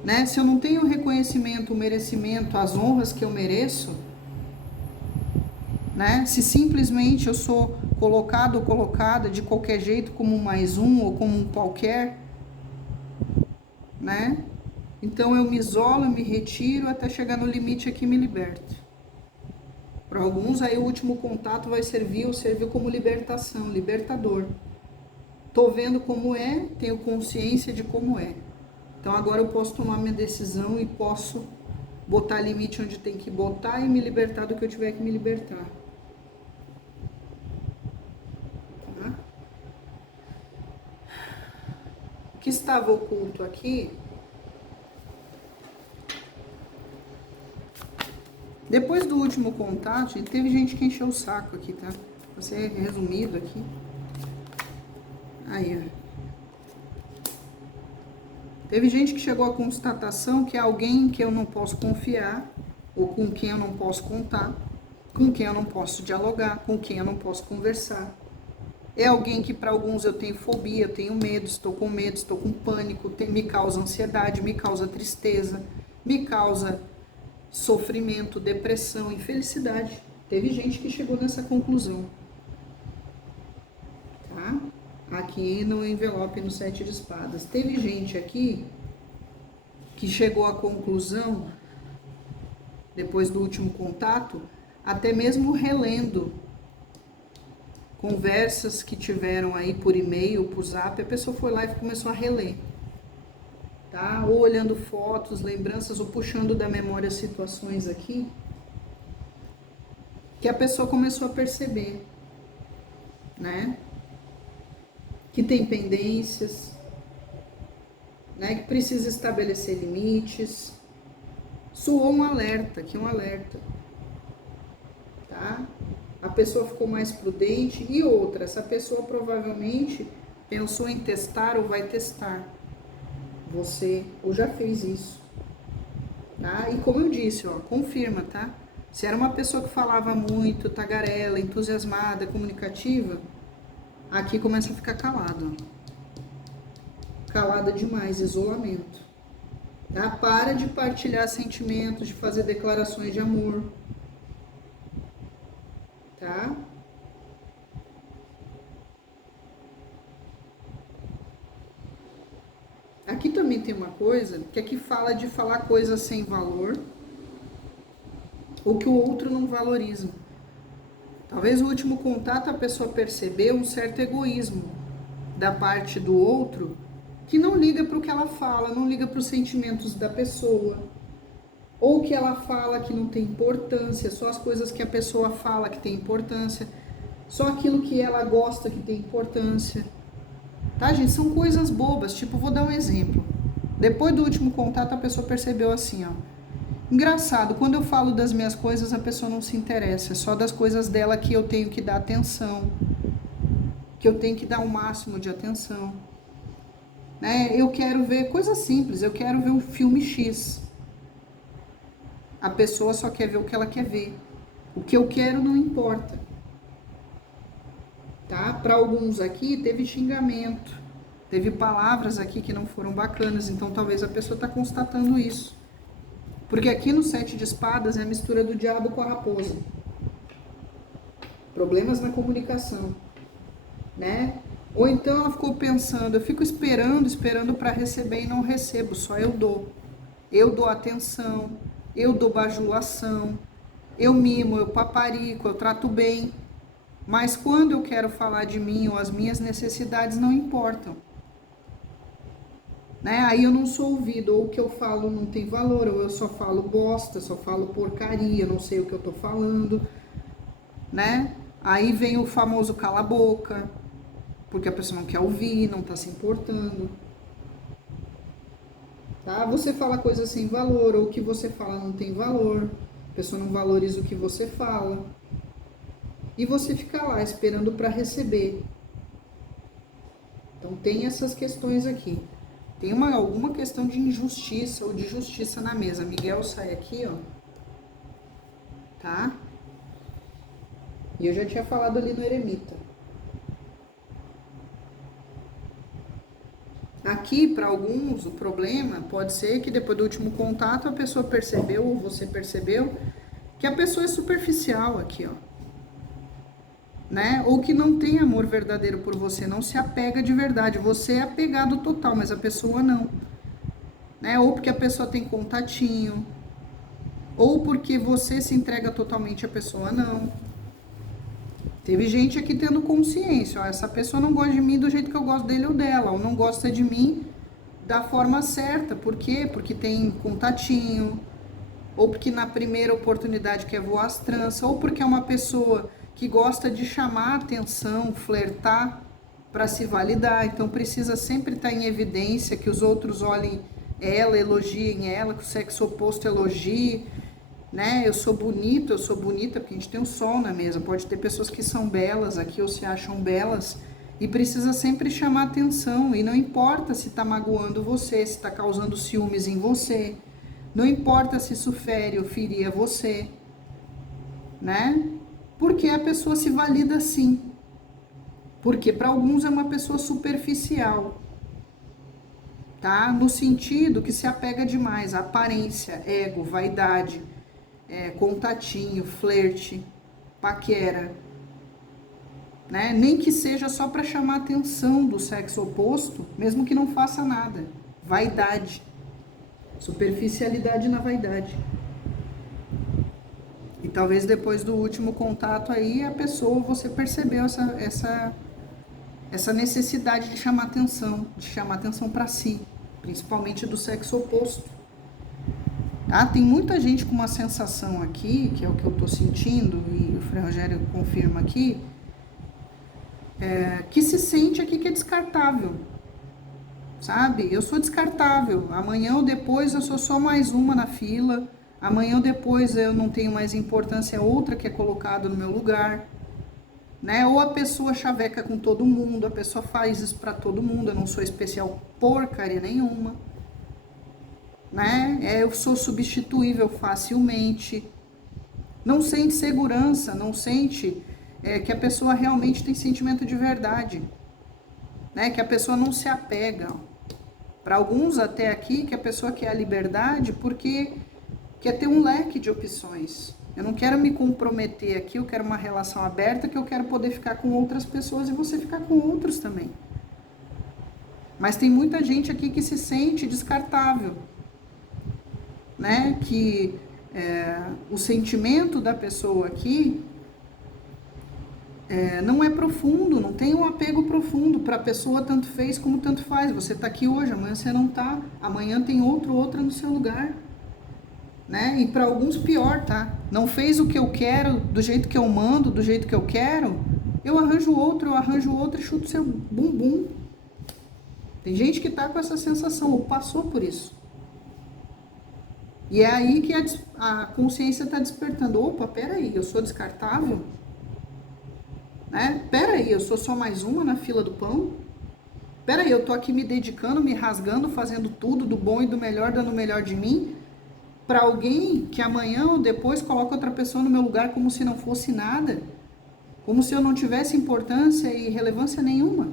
Né? Se eu não tenho o reconhecimento, o merecimento, as honras que eu mereço, né? Se simplesmente eu sou colocado ou colocada de qualquer jeito como um mais um ou como um qualquer, né? Então eu me isolo, eu me retiro até chegar no limite aqui e me liberto. Para alguns aí o último contato vai servir ou serviu como libertação, libertador. Tô vendo como é, tenho consciência de como é. Então agora eu posso tomar minha decisão e posso botar limite onde tem que botar e me libertar do que eu tiver que me libertar. Tá? O que estava oculto aqui, depois do último contato, teve gente que encheu o saco aqui, tá? Vou ser resumido aqui. Aí, ó. Teve gente que chegou à constatação que é alguém que eu não posso confiar, ou com quem eu não posso contar, com quem eu não posso dialogar, com quem eu não posso conversar. É alguém que para alguns eu tenho fobia, eu tenho medo, estou com pânico, me causa ansiedade, me causa tristeza, me causa sofrimento, depressão, infelicidade. Teve gente que chegou nessa conclusão. Tá? Aqui no envelope, no 7 de espadas. Teve gente aqui que chegou à conclusão, depois do último contato, até mesmo relendo conversas que tiveram aí por e-mail, por zap, a pessoa foi lá e começou a reler. Tá? Ou olhando fotos, lembranças, ou puxando da memória situações aqui, que a pessoa começou a perceber, né? Que tem pendências, né? Que precisa estabelecer limites. Soou um alerta, aqui um alerta, tá? A pessoa ficou mais prudente. E outra, essa pessoa provavelmente pensou em testar ou vai testar você, ou já fez isso, tá? E como eu disse, ó, confirma, tá? Se era uma pessoa que falava muito, tagarela, entusiasmada, comunicativa, aqui começa a ficar calado, ó. Calada demais, isolamento, tá? Para de partilhar sentimentos, de fazer declarações de amor, tá? Aqui também tem uma coisa, que aqui fala de falar coisas sem valor, ou que o outro não valoriza. Talvez o último contato a pessoa percebeu um certo egoísmo da parte do outro, que não liga para o que ela fala, não liga para os sentimentos da pessoa, ou que ela fala que não tem importância, só as coisas que a pessoa fala que tem importância, só aquilo que ela gosta que tem importância. Tá, gente? São coisas bobas, tipo, vou dar um exemplo. Depois do último contato, a pessoa percebeu assim, ó. Engraçado, quando eu falo das minhas coisas, a pessoa não se interessa. É só das coisas dela que eu tenho que dar atenção, que eu tenho que dar o máximo de atenção. Né? Eu quero ver coisa simples, eu quero ver um filme X. A pessoa só quer ver o que ela quer ver. O que eu quero não importa. Tá? Para alguns aqui teve xingamento, teve palavras aqui que não foram bacanas, então talvez a pessoa está constatando isso. Porque aqui no 7 de espadas é a mistura do diabo com a raposa. Problemas na comunicação, né? Ou então ela ficou pensando, eu fico esperando para receber e não recebo, só eu dou. Eu dou atenção, eu dou bajulação, eu mimo, eu paparico, eu trato bem. Mas quando eu quero falar de mim ou as minhas necessidades não importam. Né? Aí eu não sou ouvido, ou o que eu falo não tem valor, ou eu só falo bosta, só falo porcaria, não sei o que eu tô falando, né? Aí vem o famoso cala a boca, porque a pessoa não quer ouvir, não tá se importando. Tá? Você fala coisas sem valor, ou o que você fala não tem valor, a pessoa não valoriza o que você fala. E você fica lá esperando para receber. Então tem essas questões aqui. Tem alguma questão de injustiça ou de justiça na mesa. Miguel sai aqui, ó. Tá? E eu já tinha falado ali no eremita. Aqui, para alguns, o problema pode ser que depois do último contato a pessoa percebeu, ou você percebeu, que a pessoa é superficial aqui, ó. Né? Ou que não tem amor verdadeiro por você, não se apega de verdade. Você é apegado total, mas a pessoa não. Né? Ou porque a pessoa tem contatinho, ou porque você se entrega totalmente, a pessoa não. Teve gente aqui tendo consciência, ó, essa pessoa não gosta de mim do jeito que eu gosto dele ou dela, ou não gosta de mim da forma certa. Por quê? Porque tem contatinho, ou porque na primeira oportunidade quer voar as tranças, ou porque é uma pessoa que gosta de chamar atenção, flertar para se validar, então precisa sempre estar em evidência, que os outros olhem ela, elogiem ela, que o sexo oposto elogie, né? Eu sou bonito, eu sou bonita, porque a gente tem um sol na mesa, pode ter pessoas que são belas aqui ou se acham belas, e precisa sempre chamar atenção, e não importa se está magoando você, se está causando ciúmes em você, não importa se isso fere ou ferir você, né? Porque a pessoa se valida assim. Porque para alguns é uma pessoa superficial, tá? No sentido que se apega demais à aparência, ego, vaidade, contatinho, flerte, paquera, né? Nem que seja só para chamar a atenção do sexo oposto, mesmo que não faça nada. Vaidade, superficialidade na vaidade. E talvez depois do último contato aí, a pessoa, você percebeu essa necessidade de chamar atenção para si, principalmente do sexo oposto. Tá? Tem muita gente com uma sensação aqui, que é o que eu tô sentindo, e o Frei Rogério confirma aqui, que se sente aqui que é descartável, sabe? Eu sou descartável, amanhã ou depois eu sou só mais uma na fila, amanhã ou depois eu não tenho mais importância, outra que é colocada no meu lugar, né? Ou a pessoa chaveca com todo mundo, a pessoa faz isso pra todo mundo, eu não sou especial porcaria nenhuma, né? Eu sou substituível facilmente, não sente segurança, não sente que a pessoa realmente tem sentimento de verdade, né? Que a pessoa não se apega. Para alguns até aqui, que a pessoa quer a liberdade porque quer ter um leque de opções. Eu não quero me comprometer aqui, eu quero uma relação aberta, que eu quero poder ficar com outras pessoas e você ficar com outros também. Mas tem muita gente aqui que se sente descartável, né? Que o sentimento da pessoa aqui não é profundo, não tem um apego profundo. Para a pessoa tanto fez como tanto faz. Você está aqui hoje, amanhã você não está, amanhã tem outra no seu lugar. né? E para alguns pior, tá? Não fez o que eu quero, do jeito que eu mando, do jeito que eu quero, eu arranjo outro e chuto seu bumbum. Tem gente que tá com essa sensação, ou passou por isso. E é aí que a consciência está despertando. Opa, peraí, eu sou descartável? Né? Peraí, eu sou só mais uma na fila do pão? Peraí, eu tô aqui me dedicando, me rasgando, fazendo tudo do bom e do melhor, dando o melhor de mim, para alguém que amanhã ou depois coloca outra pessoa no meu lugar como se não fosse nada, como se eu não tivesse importância e relevância nenhuma.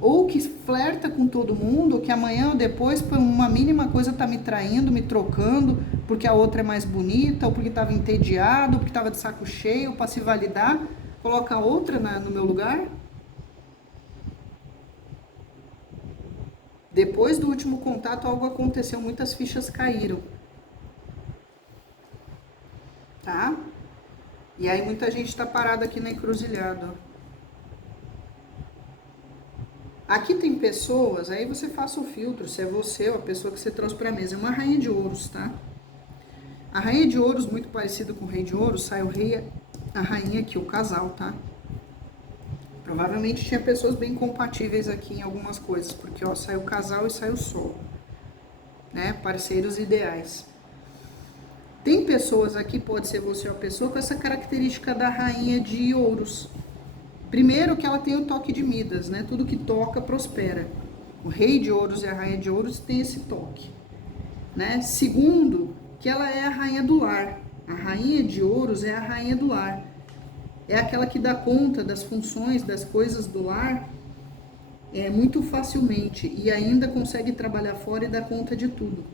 Ou que flerta com todo mundo, ou que amanhã ou depois, por uma mínima coisa, tá me traindo, me trocando, porque a outra é mais bonita, ou porque estava entediado, ou porque estava de saco cheio, para se validar, coloca outra no meu lugar. Depois do último contato, algo aconteceu, muitas fichas caíram. Tá? E aí muita gente está parada aqui na encruzilhada. Aqui tem pessoas, aí você faça o filtro, se é você ou a pessoa que você trouxe para a mesa. É uma rainha de ouros, tá? A rainha de ouros, muito parecida com o rei de ouros, sai o rei, a rainha aqui, o casal, tá? Provavelmente tinha pessoas bem compatíveis aqui em algumas coisas, porque ó, sai o casal e sai o sol, né? Parceiros ideais. Tem pessoas aqui, pode ser você ou a pessoa, com essa característica da rainha de ouros. Primeiro que ela tem o toque de Midas, né? Tudo que toca prospera. O rei de ouros e a rainha de ouros tem esse toque, né? Segundo, que ela é a rainha do lar. A rainha de ouros é a rainha do lar. É aquela que dá conta das funções, das coisas do lar muito facilmente e ainda consegue trabalhar fora e dar conta de tudo.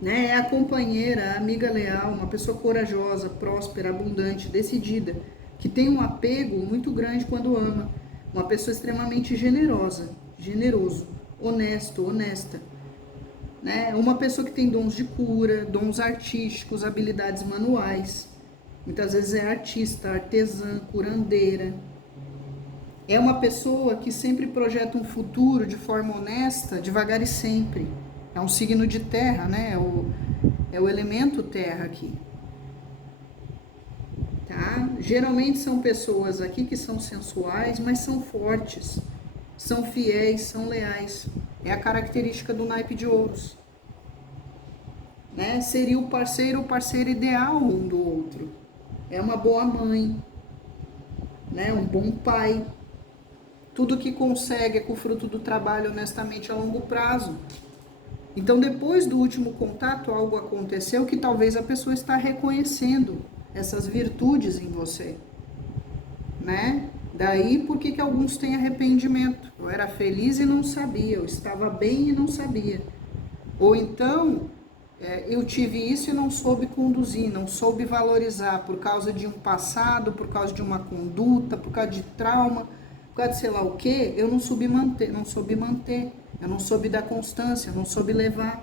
Né? É a companheira, a amiga leal, uma pessoa corajosa, próspera, abundante, decidida, que tem um apego muito grande quando ama. Uma pessoa extremamente generosa, generoso, honesto, honesta. Né? Uma pessoa que tem dons de cura, dons artísticos, habilidades manuais. Muitas vezes é artista, artesã, curandeira. É uma pessoa que sempre projeta um futuro de forma honesta, devagar e sempre. É um signo de terra, né? É o elemento terra aqui. Tá? Geralmente são pessoas aqui que são sensuais, mas são fortes, são fiéis, são leais. É a característica do naipe de ouros. Né? Seria o parceiro ou parceira ideal um do outro. É uma boa mãe, né? Um bom pai. Tudo que consegue é com o fruto do trabalho honestamente a longo prazo. Então, depois do último contato, algo aconteceu que talvez a pessoa está reconhecendo essas virtudes em você, né? Daí, por que alguns têm arrependimento? Eu era feliz e não sabia, eu estava bem e não sabia. Ou então, eu tive isso e não soube conduzir, não soube valorizar por causa de um passado, por causa de uma conduta, por causa de trauma, por causa de sei lá o quê, eu não soube manter, eu não soube dar constância, não soube levar,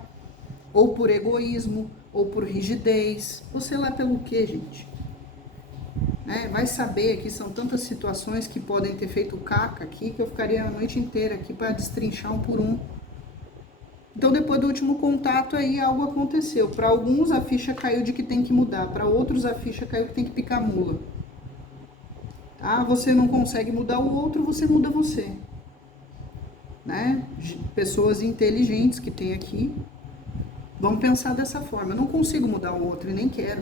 ou por egoísmo, ou por rigidez, ou sei lá pelo quê, gente. Né? Vai saber, aqui são tantas situações que podem ter feito caca aqui, que eu ficaria a noite inteira aqui para destrinchar um por um. Então, depois do último contato, aí algo aconteceu. Para alguns, a ficha caiu de que tem que mudar. Para outros, a ficha caiu que tem que picar mula. Tá? Você não consegue mudar o outro, você muda você. Né? Pessoas inteligentes que tem aqui vão pensar dessa forma. Eu não consigo mudar o outro e nem quero.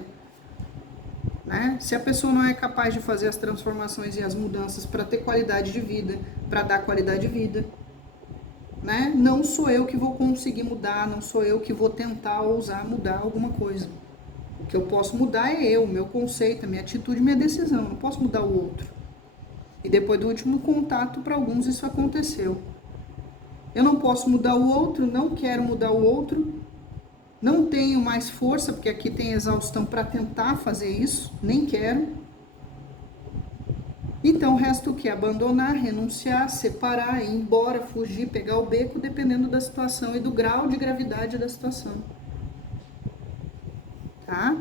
Né? Se a pessoa não é capaz de fazer as transformações e as mudanças para ter qualidade de vida, para dar qualidade de vida, né? Não sou eu que vou conseguir mudar, não sou eu que vou tentar ousar mudar alguma coisa. O que eu posso mudar é eu, meu conceito, a minha atitude, minha decisão. Eu não posso mudar o outro. E depois do último contato, para alguns isso aconteceu. Eu não posso mudar o outro, não quero mudar o outro, não tenho mais força, porque aqui tem exaustão para tentar fazer isso, nem quero. Então, resta o que? Abandonar, renunciar, separar, ir embora, fugir, pegar o beco, dependendo da situação e do grau de gravidade da situação. Tá?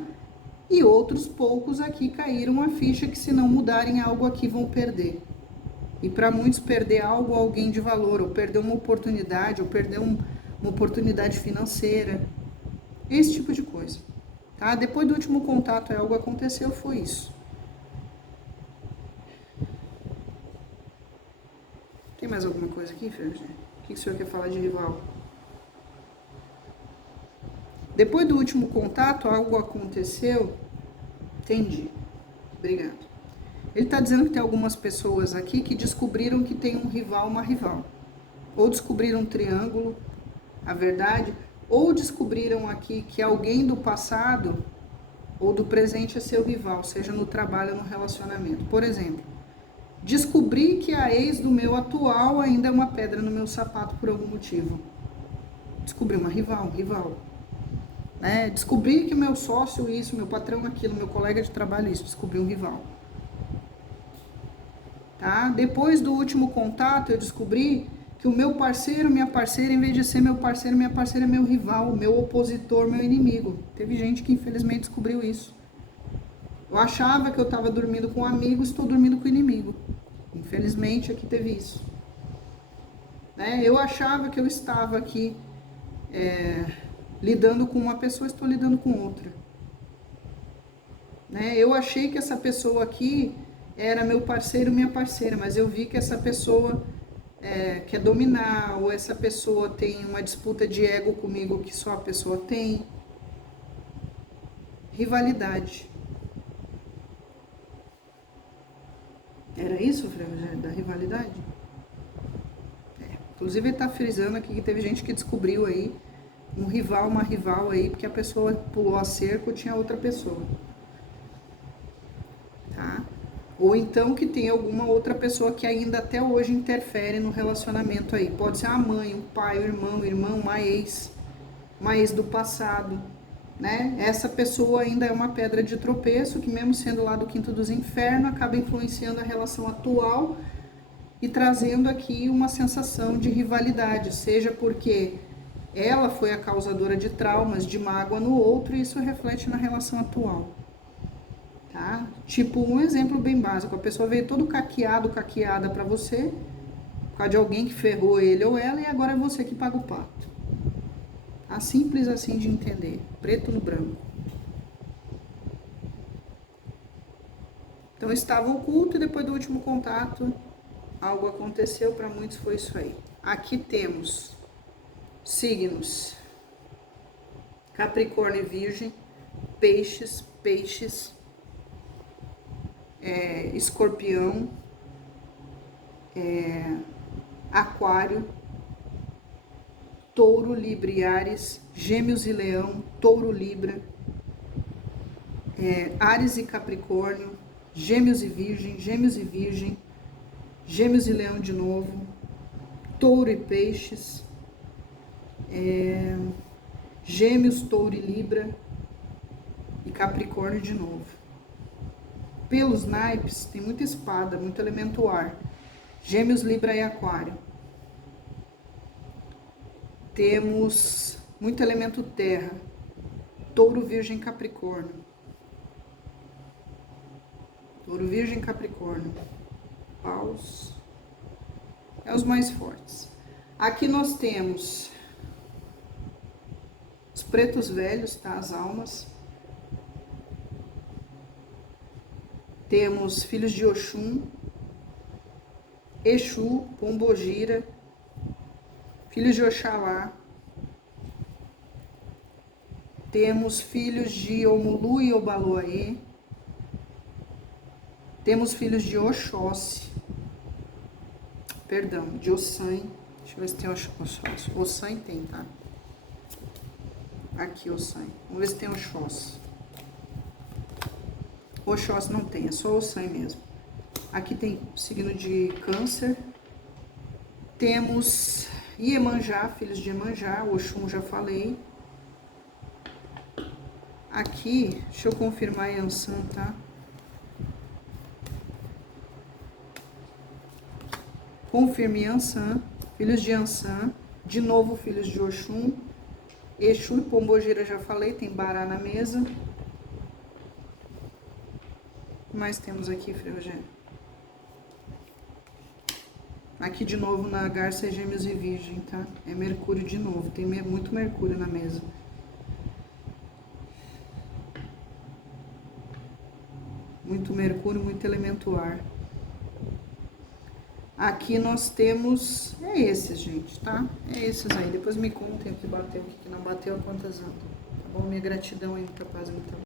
E outros poucos aqui caíram a ficha que se não mudarem algo aqui vão perder. E para muitos perder algo, alguém de valor, ou perder uma oportunidade, ou perder uma oportunidade financeira, Esse tipo de coisa, tá? Depois do último contato, algo aconteceu, foi isso. Tem mais alguma coisa aqui, Ferrugem? O que o senhor quer falar de rival? Depois do último contato, algo aconteceu? Entendi. Obrigado. Ele está dizendo que tem algumas pessoas aqui que descobriram que tem um rival, uma rival. Ou descobriram um triângulo, a verdade, ou descobriram aqui que alguém do passado ou do presente é seu rival, seja no trabalho ou no relacionamento. Por exemplo, descobri que a ex do meu atual ainda é uma pedra no meu sapato por algum motivo. Descobri uma rival, um rival. Né? Descobri que meu sócio isso, meu patrão aquilo, meu colega de trabalho isso, descobri um rival. Tá? Depois do último contato, eu descobri que o meu parceiro, minha parceira, em vez de ser meu parceiro, minha parceira é meu rival, meu opositor, meu inimigo. Teve gente que infelizmente descobriu isso. Eu achava que eu estava dormindo com um amigo, estou dormindo com o inimigo. Infelizmente aqui teve isso. Né? Eu achava que eu estava aqui lidando com uma pessoa, estou lidando com outra. Né? Eu achei que essa pessoa aqui era meu parceiro, minha parceira, mas eu vi que essa pessoa quer dominar, ou essa pessoa tem uma disputa de ego comigo que só a pessoa tem. Rivalidade. Era isso, Frei, da rivalidade? Inclusive ele tá frisando aqui que teve gente que descobriu aí um rival, uma rival aí, porque a pessoa pulou a cerca ou tinha outra pessoa. Tá? Ou então que tem alguma outra pessoa que ainda até hoje interfere no relacionamento aí. Pode ser a mãe, o pai, o irmão, uma ex do passado, né? Essa pessoa ainda é uma pedra de tropeço, que mesmo sendo lá do quinto dos infernos, acaba influenciando a relação atual e trazendo aqui uma sensação de rivalidade, seja porque ela foi a causadora de traumas, de mágoa no outro, e isso reflete na relação atual. Tá? Tipo, um exemplo bem básico, a pessoa veio todo caqueada pra você, por causa de alguém que ferrou ele ou ela, e agora é você que paga o pato. Tá? Simples assim de entender, preto no branco. Então estava oculto e depois do último contato, algo aconteceu, para muitos foi isso aí. Aqui temos signos, Capricórnio e Virgem, Peixes, Escorpião, Aquário, Touro, Libra e Áries, Gêmeos e Leão, Touro, Libra, Áries e Capricórnio, Gêmeos e Virgem, Gêmeos e Leão de novo, Touro e Peixes, Gêmeos, Touro e Libra e Capricórnio de novo. Pelos naipes, tem muita espada, muito elemento ar. Gêmeos, Libra e Aquário. Temos muito elemento terra. Touro, Virgem, Capricórnio. Touro, Virgem, Capricórnio. Paus. É os mais fortes. Aqui nós temos os pretos velhos, tá? As almas. Temos filhos de Oxum, Exu, Pombogira, filhos de Oxalá. Temos filhos de Omulu e Obaloaê. Temos filhos de Oxóssi. Perdão, de Ossan. Deixa eu ver se tem Oxóssi. Ossan tem, tá? Aqui, Ossan. Vamos ver se tem Oxóssi. Oxóssi não tem, é só Ossan mesmo. Aqui tem signo de Câncer. Temos Iemanjá, filhos de Iemanjá. Oxum já falei. Aqui, deixa eu confirmar Yansan, tá? Confirme Yansan, filhos de Yansan. De novo, filhos de Oxum. Exu e Pombogira já falei, tem Bará na mesa. O que mais temos aqui, Frei Rogério? Aqui de novo na Garça é Gêmeos e Virgem, tá? É Mercúrio de novo, tem muito Mercúrio na mesa. Muito Mercúrio, muito elemento ar. Aqui nós temos, é esses, gente, tá? É esses aí. Depois me contem o que bateu, o que não bateu, quantas andam. Tá bom? Minha gratidão aí, muita paz, muita